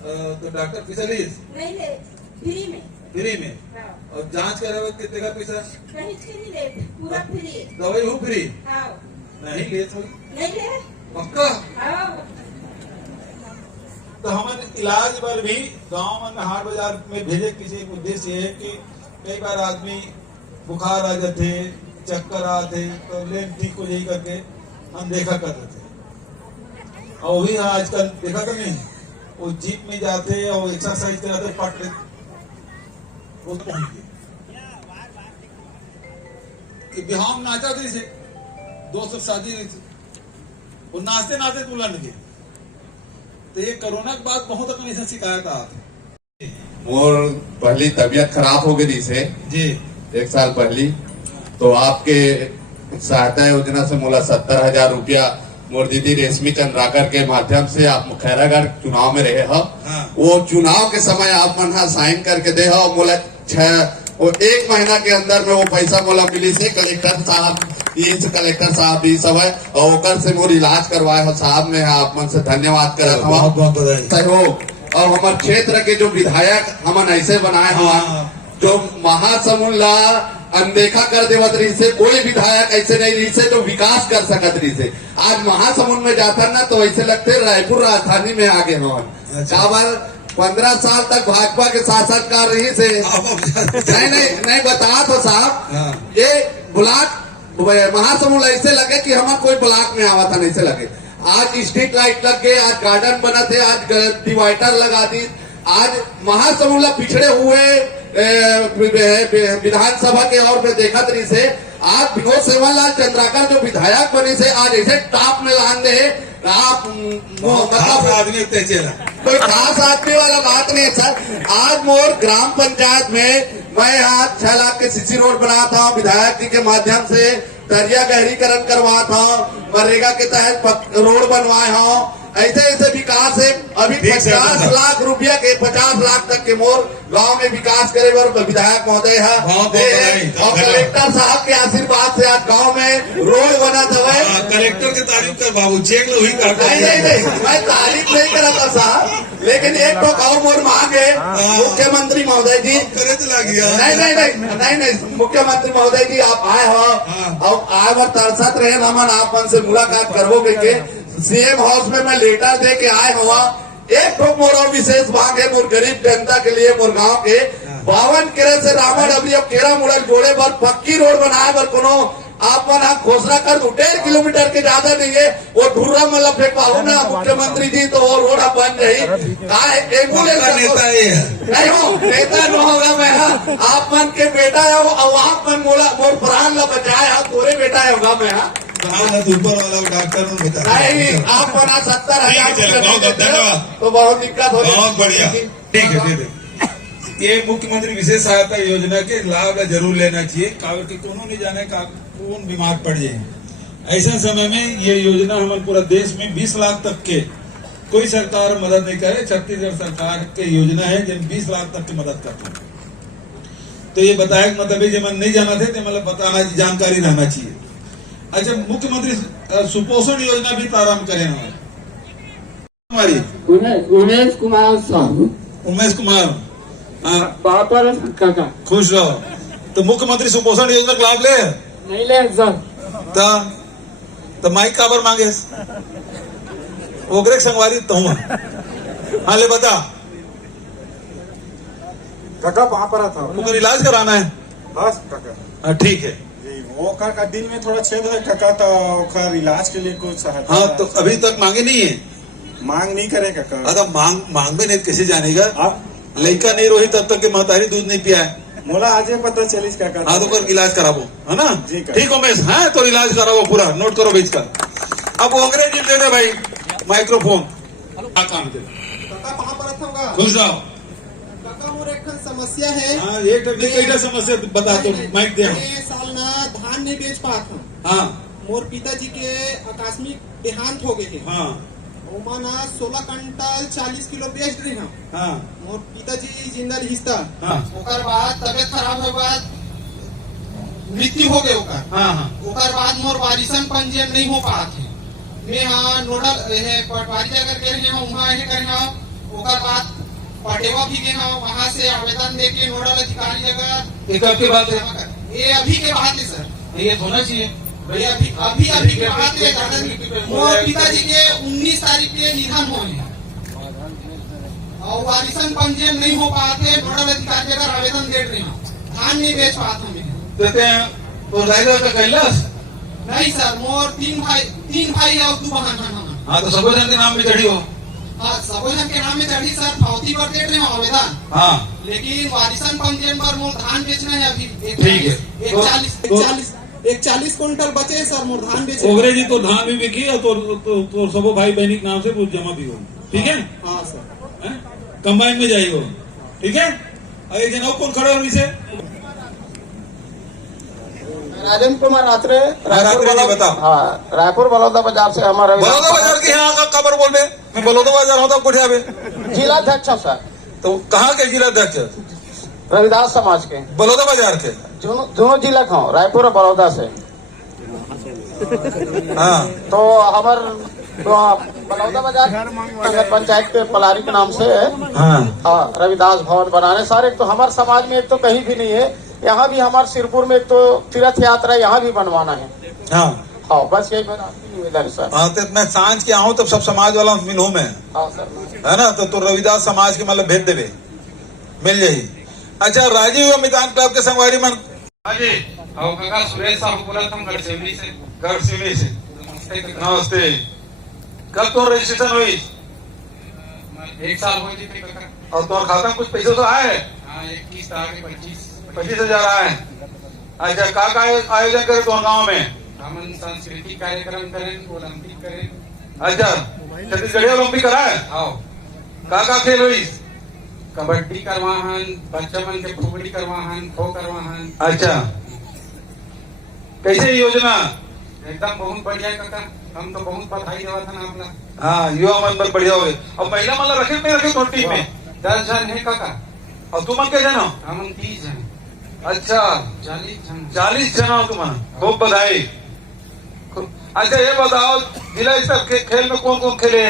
तो डॉक्टर पैसा ली नहीं ले फ्री में फ्री में हाँ, और जांच करे वक्त कितने का पैसा कहीं से नहीं लेते पूरा फ्री दवाई हो फ्री हाँ नहीं ले थोड़ी नहीं ले पक्का हाँ तो हमारे इलाज पर भी गांव में हाट बाजार में भेजे किसी उद्देश्य है कि कई बार आदमी बुखार आ जाते चक्कर आते तो लेन ठीक हो यही करके हम देखा करते थे और वही आजकल देखा कर नहीं वो जीप में जाते और एक्सरसाइज कराते पट लेते वो पहुंच गए बिहार में नाचा थे इसे 200 शादी नहीं थी वो नाचते नाचते बुलंद गए तो ये कोरोना के बाद बहुत अपनी से शिकायत आती मोर पहली तबीयत खराब हो गई से जी 1 साल पहली तो आपके सहायता योजना से मोला 70,000 रुपया मोर दीदी रेशमी चंद्राकर के माध्यम से आप खैरागढ़ चुनाव में रहे हो हाँ। वो चुनाव के समय आप मन साइन करके दे हो मोला 1 महीना के अंदर में वो पैसा मोला मिली से कलेक्टर साहब भी सब है और ओकर से मोर इलाज करवाए हो साहब में आप मन से धन्यवाद करत हूँ बहुत बहुत बधाई सहयोग और हमारे क्षेत्र के जो विधायक हमन ऐसे बनाए हुआ जो महासमुंद ला अनदेखा कर देवत रही से कोई विधायक ऐसे नहीं रही से जो विकास कर सकत रही से आज महासमुंद में जाता ना तो ऐसे लगते रायपुर राजधानी में आगे हवन काबर 15 साल तक भाजपा के शासक कर रही से नहीं बता तो साहब ये ब्लॉक महासमुंद ऐसे लगे कि हमारा कोई ब्लॉक में आवा था नहीं से लगे आज स्ट्रीट लाइट लग गए आज गार्डन बना थे आज डिवाइडर लगा दी आज महासमुंद पिछड़े हुए विधानसभा के और में देखा तरी से आज विनोद सेवालाल चंद्राकर जो विधायक बने से आज ऐसे टॉप में लान दे आप मतलब आदमी कोई खास आदमी वाला बात नहीं है सर। आज मोर ग्राम पंचायत में मैं यहाँ 6 लाख के सीसी रोड बनाता हूँ विधायक जी के माध्यम से दरिया गहरीकरण करवाता हूँ मनरेगा के तहत रोड बनवाए हूँ ऐसे ऐसे विकास है अभी 50 लाख रुपया के 50 लाख तक के मोर गांव में विकास करे और विधायक महोदय है और कलेक्टर साहब के आशीर्वाद से आज गांव में रोड बना दवा कलेक्टर की तारीफ कर बाबू चेक लो ही नहीं मैं तारीफ नहीं करा था साहब लेकिन एक तो गाँव मोर मांग है मुख्यमंत्री महोदय जी करे तो लग गया नहीं मुख्यमंत्री महोदय जी आप आए हो और आए बार तरसत रहे हमन आप मन से मुलाकात करवोगे के सीएम हाउस में मैं लेटर दे के आए हुआ एक तो मोर और विशेष मांग है मोर गरीब जनता के लिए मोर गांव के 52 किरे से रामन अभी अब केरा मुड़ल जोड़े पर पक्की रोड बनाए पर कोनो आप मन घोषणा कर दो 1.5 किलोमीटर के ज्यादा नहीं है वो ढूंढा मतलब फेंकवाओ ना मुख्यमंत्री जी तो वो रोड बन रही एम्बुलेंस नेता नहीं हो नेता न होगा मैं आप मन के बेटा है वो आप मन मोर प्राण ला बचाए तोरे बेटा है होगा मैं ऊपर वाला डॉक्टर बता नहीं आप बना 70,000 तो बहुत दिक्कत हो बहुत बढ़िया ठीक है ये मुख्यमंत्री विशेष सहायता योजना के लाभ जरूर लेना चाहिए काबर की कोनो नहीं जाने का कौन बीमार पड़ जाए ऐसे समय में ये योजना हमारे पूरा देश में 20 लाख तक के कोई सरकार मदद नहीं करे, छत्तीसगढ़ सरकार के योजना है जिन 20 लाख तक की मदद करते हैं। तो ये बताया मतलब जब हम नहीं जाना थे तो मतलब बताना जानकारी रहना चाहिए। अच्छा, मुख्यमंत्री सुपोषण योजना भी प्रारंभ करें हमारी उमेश कुमार साहू, उमेश कुमार, हाँ पापा काका खुश रहो। तो मुख्यमंत्री सुपोषण योजना का लाभ ले नहीं ले सर। तो माइक काबर मांगे ओकरे संगवारी तो हूँ। हाँ ले बता काका वहाँ पर था ओकर इलाज कराना है। बस काका हाँ ठीक है। जी वो का दिल में थोड़ा छेद है काका, तो ओकर इलाज के लिए कुछ सहायता। हाँ तो अभी तक मांगे नहीं है, मांग नहीं करे काका। अगर मांग में नहीं कैसे जानेगा, आप लड़का नहीं रोही तब तक के महतारी दूध नहीं पिया है। मोला आज पता चलिस काका। हाँ तो कर इलाज कराबो, है ना? जी काका। ठीक उमेश, हाँ तो इलाज कराबो पूरा, नोट करो बीच का। अब अंग्रेजी दे दे भाई माइक्रोफोन। क्या काम दे काका वहाँ पर था खुश रहो। काका मोर एक समस्या है। हाँ एक समस्या बता दो, माइक दे। साल ना धान नहीं बेच पाता हूँ। हाँ मोर पिताजी के आकस्मिक देहांत हो गए। हाँ ओमा ना 16 क्विंटल 40 किलो बेच रहे हैं। हाँ मोर पिताजी जिंदा हिस्सा। हाँ ओकर बाद तबियत खराब हो बाद मृत्यु हो गए ओकर। हाँ हाँ ओकर बाद मोर वारिसन पंजीयन नहीं हो पाते। मैं हाँ नोडल पटवारी जाकर गए हैं, वहाँ ये करे हैं। ओकर बाद पटेवा भी गए हैं, वहाँ से आवेदन देके नोडल अधिकारी जगह एक आपके बात है, ये अभी के बाद है सर। ये होना चाहिए भैया अभी के बाद है। मोर पिताजी के 19 तारीख के निधन हुए और वारिसन पंजीयन नहीं हो पाते। नोडल अधिकारी जगह आवेदन दे रहे हैं, धान नहीं बेच पाते हैं। देते हैं तो राइडर का कैलाश नहीं सर, मोर तीन भाई और 2 बहन हैं। हाँ तो सबो जन के नाम में चढ़ी हो। हाँ सबो जन के नाम में चढ़ी सर, पावती पर दे रहे हैं आवेदन। हाँ लेकिन वारिसन पंजीयन पर मोर धान बेचना है अभी। ठीक है। 40 क्विंटल बचे सर मोर धान बेचे। ओगरे जी तो धान भी बिकी और तो सबो भाई बहनी के नाम से कुछ जमा भी हो। ठीक है, हाँ सर कंबाइन में जाइए। ठीक है, और एक जन कौन खड़े हो इसे राजेंद्र कुमार रात्रे, बताओ। हाँ रायपुर बलौदा बाजार से हमारा बलौदा बाजार के यहाँ का खबर बोल बे, मैं बलौदा बाजार होता कुछ आवे। जिला अध्यक्ष हूँ सर। तो कहाँ के जिला अध्यक्ष? रविदास समाज के, बलौदा बाजार के। दोनों जिला का हूँ, रायपुर और बलौदा से। हाँ तो हमार बलौदा बाजार नगर पंचायत के पलारी के नाम से हाँ रविदास भवन बनाने सर। एक तो हमारे समाज में एक तो कहीं भी नहीं है, यहाँ भी हमारे सिरपुर में एक तो तीर्थ यात्रा यहाँ भी बनवाना है। हाँ बस यही मेरा निवेदन सर। हाँ तो मैं सांझ के आऊँ तब सब समाज वाला मिलूँ मैं, हाँ सर, है ना? तो रविदास समाज के मतलब भेज देवे, मिल जाये। अच्छा, राजीव मैदान क्लब के संगवारी मन जी और काका सुरेश साहब बोला था गढ़सिवनी से। गढ़सिवनी से नमस्ते। कब तो रजिस्ट्रेशन हुई? 1 साल हो गई काका। और तुम्हारे खाता में कुछ पैसे तो आए? हाँ 21 आगे 25,000 आए। अच्छा, का आयोजन करे तो गाँव में? हम सांस्कृतिक कार्यक्रम करें, ओलंपिक करें। अच्छा, छत्तीसगढ़ी ओलंपिक कराए? आओ का खेल हुई? कबड्डी करवाहन, बच्चा मन के फुगड़ी करवाहन, खो करवाहन। अच्छा, कैसे योजना? एकदम बहुत बढ़िया काका, हम तो बहुत बधाई देवा था ना अपना। हाँ युवा मन पर बढ़िया हो गए। और महिला मन रखे में रखे तो टीम में 10 जन है काका। और तुम के जन हो? हम 30 जन। अच्छा 40 जन हो तुम, खूब बधाई। अच्छा ये बताओ, जिला स्तर के खेल में कौन कौन खेले?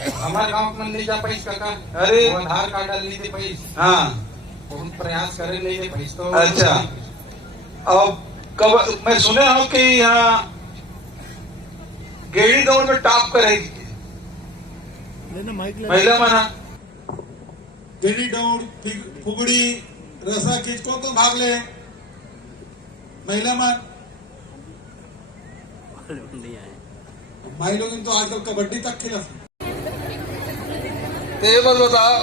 हमारे गांव में नहीं जा पाइस काका। अरे वो आधार कार्ड डाल नहीं दे पाइस। हाँ बहुत प्रयास करे नहीं दे पाइस तो। अच्छा, और कब मैं सुने हूँ कि यहाँ गेड़ी दौड़ में टॉप करेगी महिला मना। गेड़ी दौड़, फुगड़ी, रसा खींच कौन कौन भाग ले? महिला मन भाई लोग तो आजकल कबड्डी तक खेला। तो ये बात बताओ,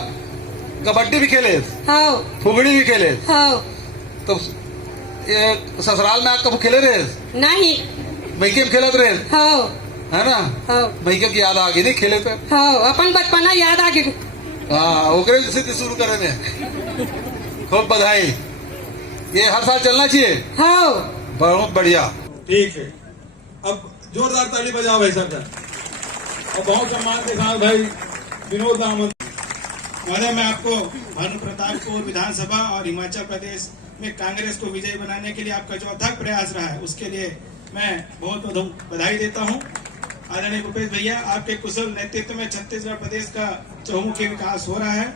कबड्डी भी खेले, हाँ फुगड़ी भी खेले, हाँ तो ये ससुराल में आप कब खेले रहे? नहीं मैके में खेलत रहे, हाँ है ना? हाँ मैके की याद आ गई नहीं खेले पे? हाँ अपन बचपना याद आ गई। हाँ ओकरे से शुरू करे में। खूब बधाई। ये हर साल चलना चाहिए। हाँ बहुत बढ़िया। ठीक है, अब जोरदार ताली बजाओ भाई साहब। और बहुत सम्मान के साथ भाई विनोद दामन। महोदय, मैं आपको भानु प्रतापपुर विधानसभा और हिमाचल प्रदेश में कांग्रेस को विजयी बनाने के लिए आपका जो अथक प्रयास रहा है उसके लिए मैं बहुत बहुत बधाई देता हूं। आदरणीय भूपेश भैया, आपके कुशल नेतृत्व में छत्तीसगढ़ प्रदेश का चहुमुखी विकास हो रहा है।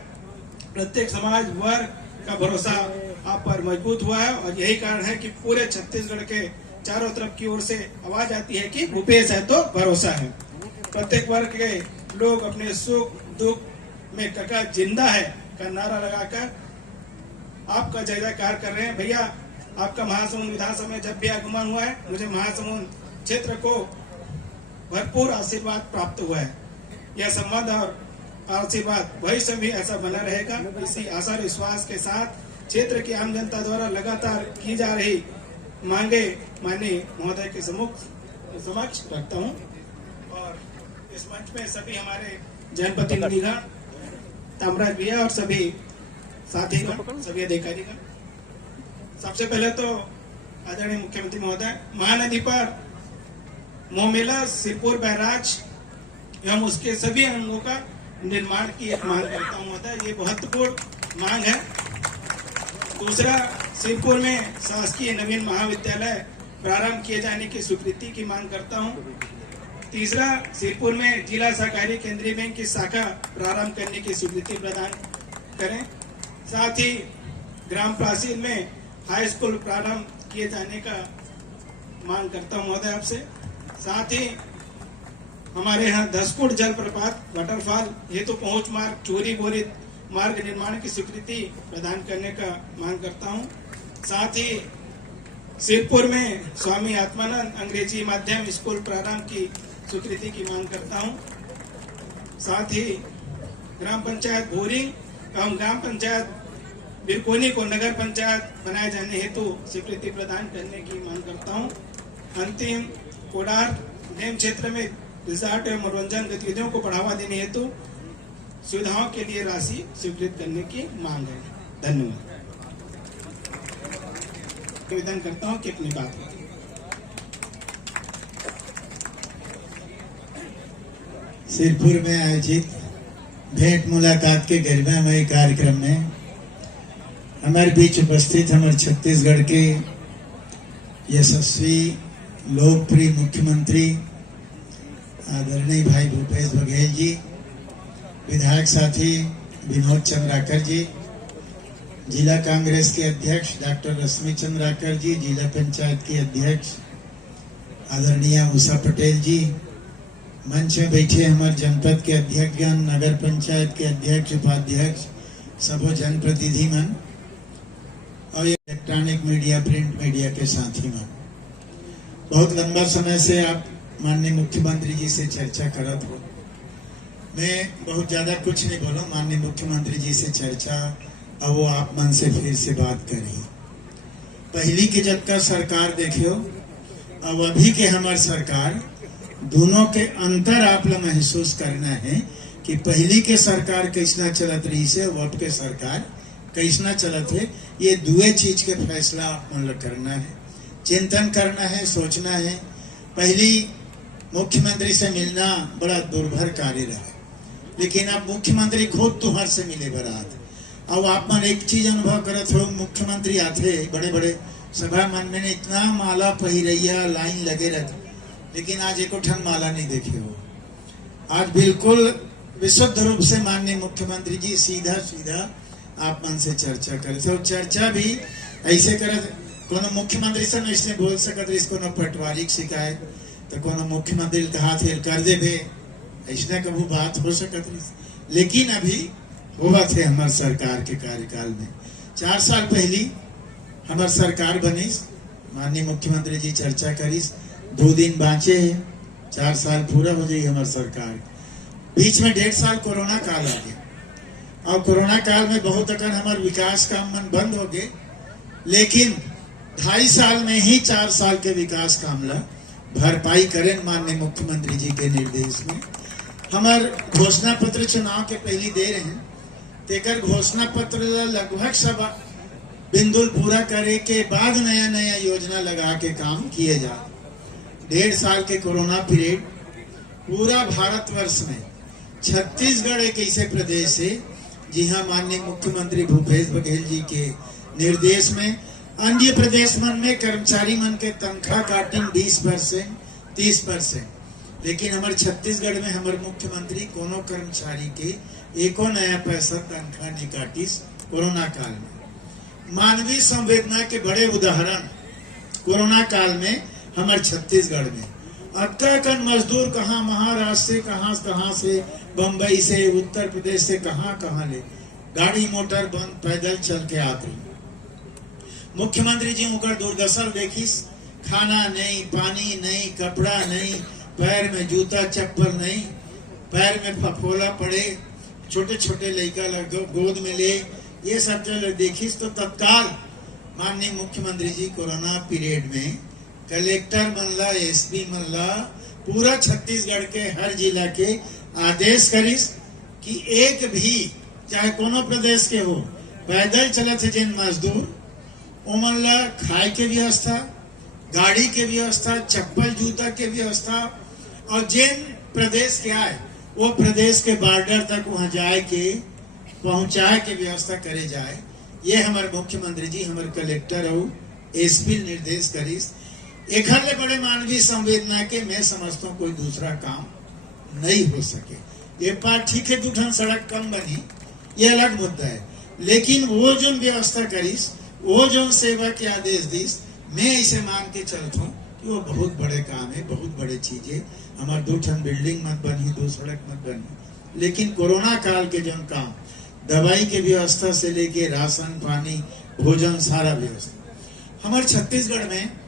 प्रत्येक समाज वर्ग का भरोसा आप पर मजबूत हुआ है और यही कारण है कि पूरे छत्तीसगढ़ के चारों तरफ की ओर से आवाज आती है कि भूपेश है तो भरोसा है। प्रत्येक वर्ग के लोग अपने सुख दुख में कका जिंदा है का नारा लगाकर आपका जय जयकार कर रहे हैं। भैया, आपका महासमुंद विधानसभा में जब भी आगमन हुआ है, मुझे महासमुंद क्षेत्र को भरपूर आशीर्वाद प्राप्त हुआ है। यह संबंध और आशीर्वाद भविष्य भी ऐसा बना रहेगा। इसी आशा विश्वास के साथ क्षेत्र की आम जनता द्वारा लगातार की जा रही मांगे माननीय महोदय के समक्ष रखता हूं। और इस मंच में सभी हमारे जनप्रतिनिधिगण, तामराज भैया और सभी साथीगण, सभी अधिकारीगण, सबसे पहले तो आदरणीय मुख्यमंत्री महोदय, महानदी पर मोमेला सिरपुर बैराज एवं उसके सभी अंगों का निर्माण की एक मांग करता हूं महोदय, ये महत्वपूर्ण मांग है। दूसरा, सिरपुर में शासकीय नवीन महाविद्यालय प्रारंभ किए जाने की स्वीकृति की मांग करता हूं। तीसरा, सिरपुर में जिला सहकारी केंद्रीय बैंक की शाखा प्रारंभ करने की स्वीकृति प्रदान करें। साथ ही ग्राम प्राचीन में हाई स्कूल प्रारंभ किए जाने का मांग करता हूं महोदय आपसे। साथ ही हमारे यहाँ धसकुट जलप्रपात वाटरफॉल हेतु पहुंच मार्ग चोरी बोरी मार्ग निर्माण की स्वीकृति प्रदान करने का मांग करता हूं। साथ ही सिरपुर में स्वामी आत्मानंद अंग्रेजी माध्यम स्कूल प्रारंभ की स्वीकृति की मांग करता हूं। साथ ही ग्राम पंचायत भोरिंग एवं ग्राम पंचायत बिरकोनी को नगर पंचायत बनाए जाने हेतु स्वीकृति प्रदान करने की मांग करता हूं। अंतिम, कोडार डैम क्षेत्र में रिजॉर्ट एवं मनोरंजन गतिविधियों को बढ़ावा देने हेतु सुविधाओं के लिए राशि स्वीकृत करने की मांग है। धन्यवाद। निवेदन करता हूं कि अपनी बात करें। सिरपुर में आयोजित भेंट मुलाकात के गरिमामय कार्यक्रम में हमारे बीच उपस्थित हमारे छत्तीसगढ़ के यशस्वी लोकप्रिय मुख्यमंत्री आदरणीय भाई भूपेश बघेल जी, विधायक साथी विनोद चंद्राकर जी, जिला कांग्रेस के अध्यक्ष डॉक्टर रश्मि चंद्राकर जी, जिला पंचायत के अध्यक्ष आदरणीय उषा पटेल जी, मंच में बैठे हमारे जनपद के अध्यक्षगण, नगर पंचायत के अध्यक्ष उपाध्यक्ष, सभी जनप्रतिनिधिगण और इलेक्ट्रॉनिक मीडिया प्रिंट मीडिया के साथीगण, बहुत लंबा समय से आप माननीय मुख्यमंत्री जी से चर्चा करत हो। मैं बहुत ज्यादा कुछ नहीं बोलूं, माननीय मुख्यमंत्री जी से चर्चा अब वो आप मन से फिर से बात करी। पहली के जब का सरकार देखियो अब अभी के हमार सरकार, दोनों के अंतर आप लोग महसूस करना है कि पहली के सरकार कैसना चलत रही से अब के सरकार कैसना चलत है। ये दुए चीज के फैसला आप मन करना है, चिंतन करना है, सोचना है। पहली मुख्यमंत्री से मिलना बड़ा दुर्भर कार्य रहा, लेकिन अब मुख्यमंत्री खुद तुम्हार से मिले बरात। अब आप मन एक चीज अनुभव करत हो, मुख्यमंत्री आते बड़े बड़े सभा मन में इतना माला पहिरैया लाइन लगे रहते, लेकिन आज एको ठन माला नहीं देखे हो। आज बिल्कुल विशुद्ध रूप से माननीय मुख्यमंत्री जी सीधा सीधा आप मन से चर्चा करते हो। चर्चा भी ऐसे करत, कोनो मुख्यमंत्री से ऐसे बोल सकत रही, कोनो पटवारी की शिकायत तो कोनो मुख्यमंत्री का हाथ हेल कर दे भे, ऐसा कभी बात हो सकत रही। लेकिन अभी हुआ थे हमारे सरकार के कार्यकाल में 4 साल पहली हमारे सरकार बनी, माननीय मुख्यमंत्री जी चर्चा करीस, 2 दिन बाँचे हैं, 4 साल पूरा हो जाए हमारे सरकार। बीच में 1.5 साल कोरोना काल आ गया और कोरोना काल में बहुत अकन हमारे विकास काम मन बंद हो गए, लेकिन 2.5 साल में ही 4 साल के विकास काम ला भरपाई करें माननीय मुख्यमंत्री जी के निर्देश में। हमार घोषणा पत्र चुनाव के पहले दे रहे हैं, तेकर घोषणा पत्र लगभग सब बिंदुल पूरा करे के बाद नया नया योजना लगा के काम किए जा। 1.5 साल के कोरोना पीरियड पूरा भारतवर्ष में छत्तीसगढ़ एक ऐसे प्रदेश है जी हाँ, माननीय मुख्यमंत्री भूपेश बघेल जी के निर्देश में अन्य प्रदेश मन में कर्मचारी मन के तनख्वाह काटिंग 20%, 30%, लेकिन हमारे छत्तीसगढ़ में हमारे मुख्यमंत्री कोनो कर्मचारी के एको नया पैसा तनख्वाह नहीं काटिस कोरोना काल में। मानवीय संवेदना के बड़े उदाहरण कोरोना काल में हमारे छत्तीसगढ़ में अक्काकन मजदूर कहाँ महाराष्ट्र से कहाँ से, बम्बई से, उत्तर प्रदेश से कहाँ ले गाड़ी मोटर बंद पैदल चल के आते। मुख्यमंत्री जी उनका दुर्दशा देखिस, खाना नहीं, पानी नहीं, कपड़ा नहीं, पैर में जूता चप्पल नहीं, पैर में फफोला पड़े, छोटे छोटे लड़का लग गोद में ले, ये सब जो देखिस तो तत्काल माननीय मुख्यमंत्री जी कोरोना पीरियड में कलेक्टर मनला, एसपी मनला, पूरा छत्तीसगढ़ के हर जिला के आदेश करिस कि एक भी चाहे कोनो प्रदेश के हो पैदल चलत है जिन मजदूर ओमन ला खाए के व्यवस्था, गाड़ी के व्यवस्था, चप्पल जूता के व्यवस्था, और जिन प्रदेश के आए वो प्रदेश के बॉर्डर तक वहां जाए के पहुंचाए के व्यवस्था करे जाए। ये हमारे मुख्यमंत्री जी हमारे कलेक्टर और एसपी निर्देश करिस। एक बड़े मानवीय संवेदना के मैं समझता हूँ कोई दूसरा काम नहीं हो सके। ये बात ठीक है, दूठन सड़क कम बनी, ये अलग मुद्दा है, लेकिन वो जो व्यवस्था करिस, वो जो सेवा के आदेश दिस, मैं ऐसे मान के चलता हूँ कि वो बहुत बड़े काम है, बहुत बड़े चीज है। हमारे दूठन बिल्डिंग मत बनी, दो सड़क मत बनी, लेकिन कोरोना काल के जो काम दवाई के व्यवस्था से लेके राशन पानी भोजन सारा व्यवस्था हमारे छत्तीसगढ़ में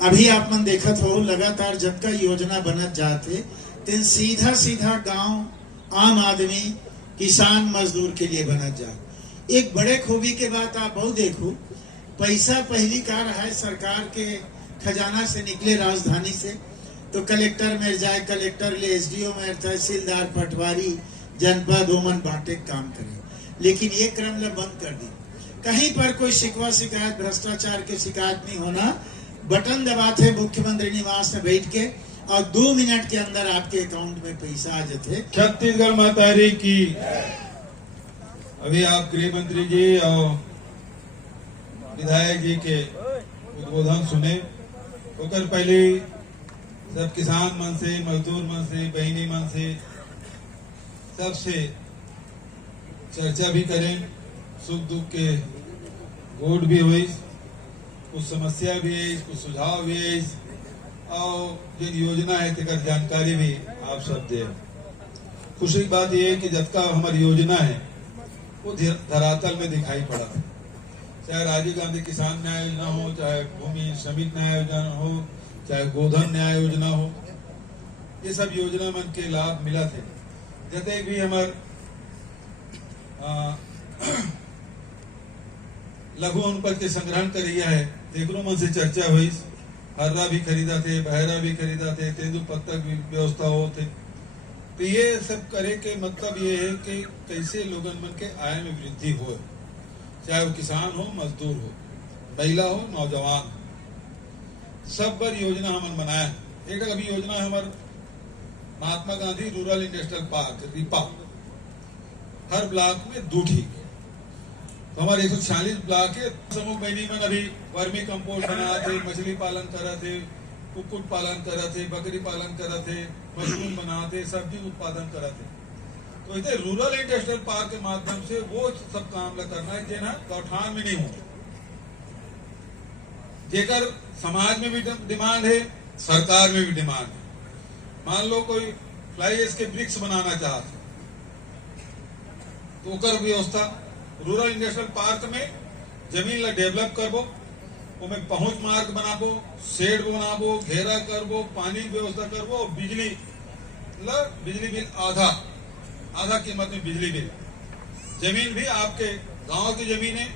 अभी आप मन देखत हो लगातार जब का योजना बनत जाते तेन सीधा सीधा गांव आम आदमी किसान मजदूर के लिए बनत जा। एक बड़े खूबी के बात आप बहुत देखो, पैसा पहली कार है सरकार के खजाना से निकले राजधानी से तो कलेक्टर में जाए, कलेक्टर ले एसडीओ में तहसीलदार पटवारी जनपद ओमन बांटे काम करे, लेकिन ये क्रम ला बंद कर दी। कहीं पर कोई शिकवा शिकायत भ्रष्टाचार की शिकायत नहीं होना, बटन दबाते मुख्यमंत्री निवास में बैठ के और 2 मिनट के अंदर आपके अकाउंट में पैसा आ जाते। छत्तीसगढ़ मातारी की। अभी आप गृह मंत्री जी और विधायक जी के उद्बोधन सुने, होकर पहले सब किसान मन से, मजदूर मन से, बहनी मन से सबसे चर्चा भी करें, सुख दुख के वोट भी हुई, कुछ समस्या भी है, कुछ सुझाव भी है, और जिन योजना है तेकर जानकारी भी आप सब दे। खुशी की बात यह है कि जब का हमारी योजना है वो धरातल में दिखाई पड़ा, चाहे राजीव गांधी किसान न्याय योजना हो, चाहे भूमि श्रमिक न्याय योजना हो, चाहे गोधन न्याय योजना हो, ये सब योजना मन के लाभ मिला थे। जते भी हमारे लघु अनुपात के संग्रहण करिया है, तेकरो मन से चर्चा हुई, हर्रा भी खरीदा थे, बहरा भी खरीदा थे, तेंदु पत्ता की व्यवस्था हो थे। तो ये सब करे के मतलब ये है कि कैसे लोगन मन के आय में वृद्धि हो, चाहे वो किसान हो, मजदूर हो, महिला हो, नौजवान, सब पर योजना हमन बनाया। एक अभी योजना है हमारे Mahatma Gandhi rural industrial park रिपा, हर ब्लॉक में 2 ठीक। तो हमारे 146 ब्लॉक है। समूह बहनी मन अभी वर्मी कंपोस्ट बना थे, मछली पालन करा थे, कुक्कुट पालन करा थे, बकरी पालन करा थे, मशरूम बना थे, सब्जी उत्पादन करा थे। तो इतने रूरल इंडस्ट्रियल पार्क के माध्यम से वो सब काम ला करना है जेना गौठान में नहीं हो, जेकर समाज में भी डिमांड है, सरकार में भी डिमांड है। मान लो कोई फ्लाई एश के वृक्ष बनाना चाहते तो ओकर व्यवस्था रूरल इंडस्ट्रियल पार्क में जमीन ला डेवलप करबो, उमें पहुंच मार्ग बनाबो, शेड बनाबो, घेरा करबो, पानी व्यवस्था करबो, और बिजली बिल आधा कीमत में बिजली बिल। जमीन भी आपके गांव की जमीन है,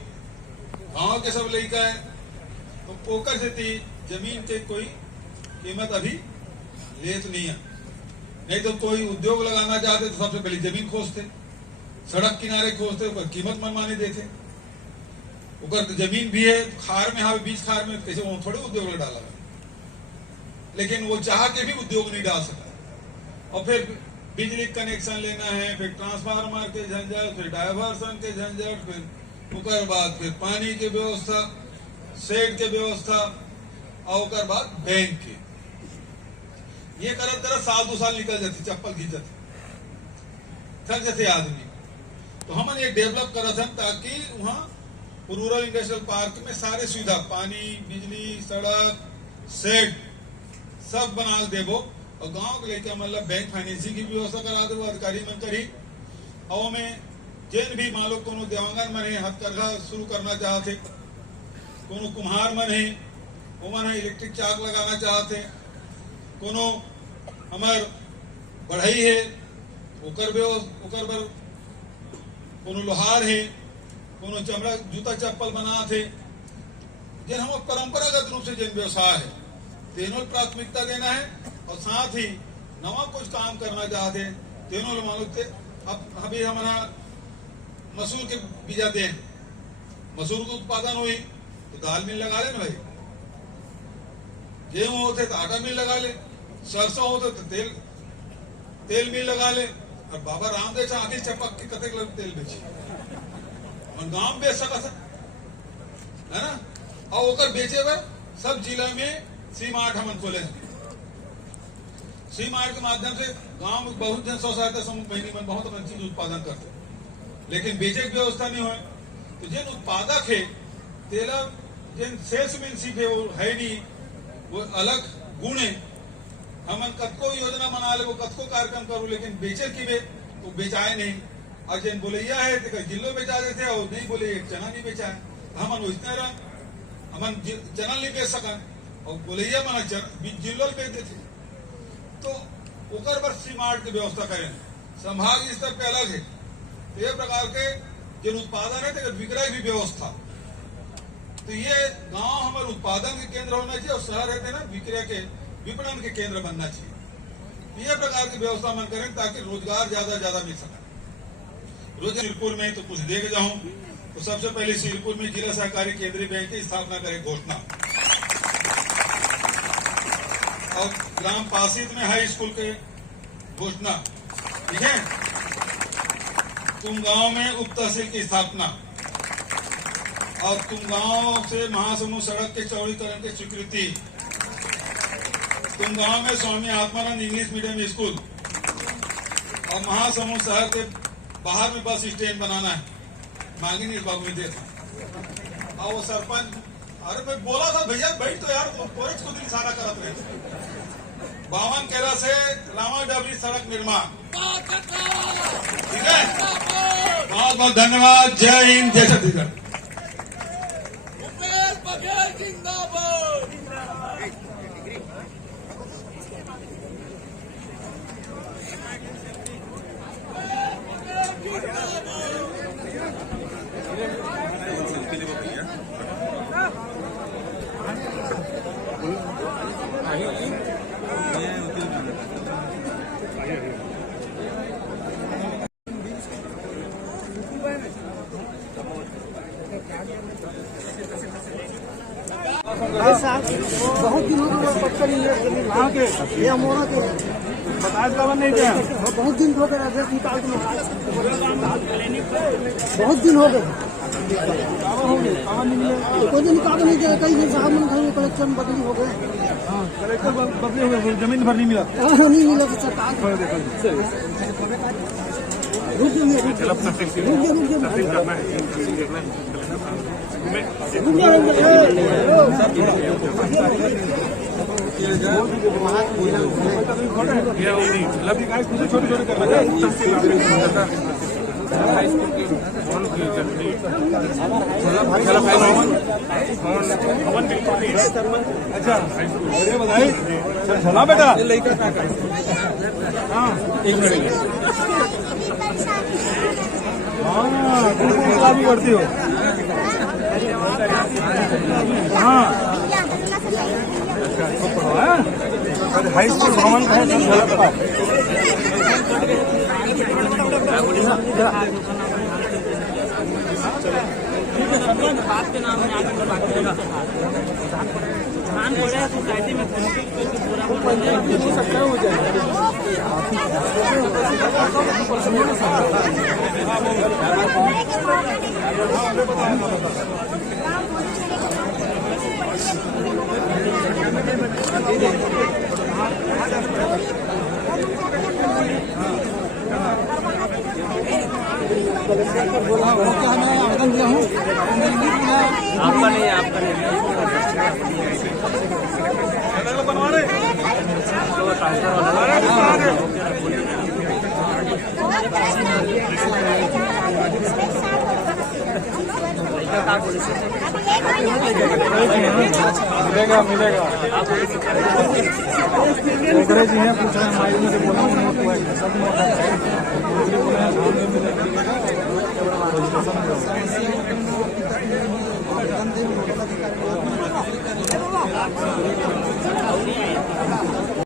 गांव के सब लड़का है, तो ओकर से जमीन के कोई कीमत अभी लेत नहीं है। नहीं तो कोई उद्योग लगाना चाहते तो सबसे पहले जमीन खोजते, सड़क किनारे खोजते, ऊपर कीमत मनमानी देते। ऊपर तो जमीन भी है, खार में, हाँ बीच खार में कैसे वो थोड़े उद्योग डाला। लेकिन वो चाह के भी उद्योग नहीं डाल सका। और फिर बिजली कनेक्शन लेना है, फिर ट्रांसफार्मर के झंझट, फिर डायवर्सन के झंझट, फिर उसके बाद फिर पानी के व्यवस्था, शेड के व्यवस्था, और उसके बाद बैंक के, ये करत करत साल 2 साल निकल जाती, चप्पल खींचत थक जाते आदमी। तो हमन ये डेवलप करत हन ताकि वहाँ रूरल इंडस्ट्रियल पार्क में सारे सुविधा, पानी, बिजली, सड़क, शेड सब बना देबो, और गांव के लेके मतलब बैंक फाइनेंसिंग की व्यवस्था करा देबो, अधिकारी मन करी। और में जिन भी मान लो कोनो देवांगन मन है हथकरघा शुरू करना चाहते, कोनो कुम्हार मन है वो मन है इलेक्ट्रिक चाक लगाना चाहते, कोनो हमार बढ़ई है ओकर बर, कोनो लोहार है, कोनो चमड़ा जूता चप्पल बना थे, जिन हम परंपरागत रूप से जिन व्यवसाय है तीनों प्राथमिकता देना है। और साथ ही नवा कुछ काम करना चाहते तीनों मालूम थे। अब अभी हमारा मसूर के बीजा दे, मसूर का उत्पादन हुई तो दाल मिल लगा ले ना भाई, गेहूं होते तो आटा मिल लगा ले, सरसों होते तो तेल मिल लगा ले। और बाबा रामदेव से आखिर चपक के कतक तेल बेचे और गांव बेच सका है ना। और ओकर बेचे बर सब जिला में सी-मार्ट हमन खोले, सी-मार्ट के माध्यम से गांव में बहुत जन स्व सहायता समूह बहनी मन बहुत अपन चीज उत्पादन करते, लेकिन बेचे की व्यवस्था नहीं हो। तो जिन उत्पादक है तेला जिन सेल्समैनशिप है वो है नहीं, वो अलग गुण है। हमन कतको योजना बना ले, वो कतको कार्यक्रम करूँ, लेकिन बेचे की बे तो बेचाए नहीं। और जिन बोलैया है तो जिलो बेचा देते और नहीं बोले चना नहीं बेचा है, हमन वैसने रह हमन चना नहीं बेच सका और बोलैया मन जिलो बेच देते। तो ओकर पर सी-मार्ट की व्यवस्था करें, संभाग स्तर पे अलग है। तो ये प्रकार के जिन उत्पादन है तो विक्रय की व्यवस्था, तो ये गांव हमारे उत्पादन के केंद्र होना चाहिए और शहर है ना विक्रय के विपणन के केंद्र बनना चाहिए। ये प्रकार की व्यवस्था मन करें ताकि रोजगार ज्यादा मिल सके। रोज सिरपुर में तो कुछ देख जाऊं तो सबसे पहले सिरपुर में जिला सहकारी केंद्रीय बैंक की स्थापना करें घोषणा, और ग्राम पासीत में हाई स्कूल के घोषणा, ठीक है। तुम गांव में उप तहसील की स्थापना, और तुम गांव से महासमुंद सड़क के चौड़ीकरण की स्वीकृति, तुम गांव में Swami Atmanand English medium school, और महासमुंद शहर के बाहर में बस स्टैंड बनाना है। मांगी नहीं बाबू दे था। और वो सरपंच, अरे मैं बोला था भैया बैठ तो यार, कोरेक्स को दिन सारा करत रहे। 52 केला से रामा डबरी सड़क निर्माण, ठीक है। बहुत बहुत धन्यवाद। जय हिंद, जय छत्तीसगढ़। बहुत दिनों के पक्का नहीं है वहाँ के, ये अमोरा के बताज का नहीं क्या, बहुत दिन हो गए एड्रेस निकाल के, बहुत दिन हो गए कोई दिन निकाल नहीं गया। कई दिन साहब मन घर में कलेक्शन बदली हो गए, कलेक्टर बदले हुए, जमीन भर नहीं मिला, नहीं मिला तो सरकार छोटे छोटे अच्छा बधाई चला बेटा। हाँ एक मिनट, हाँ तुम भी करती हो। हाँ हाई स्कूल भवन का है, बात के नाम आवेदन दिया हूँ आपका नहीं, आपका नहीं। मिलेगा। जी हैं पूछ रहे हैं, माइक में से बोला हूँ।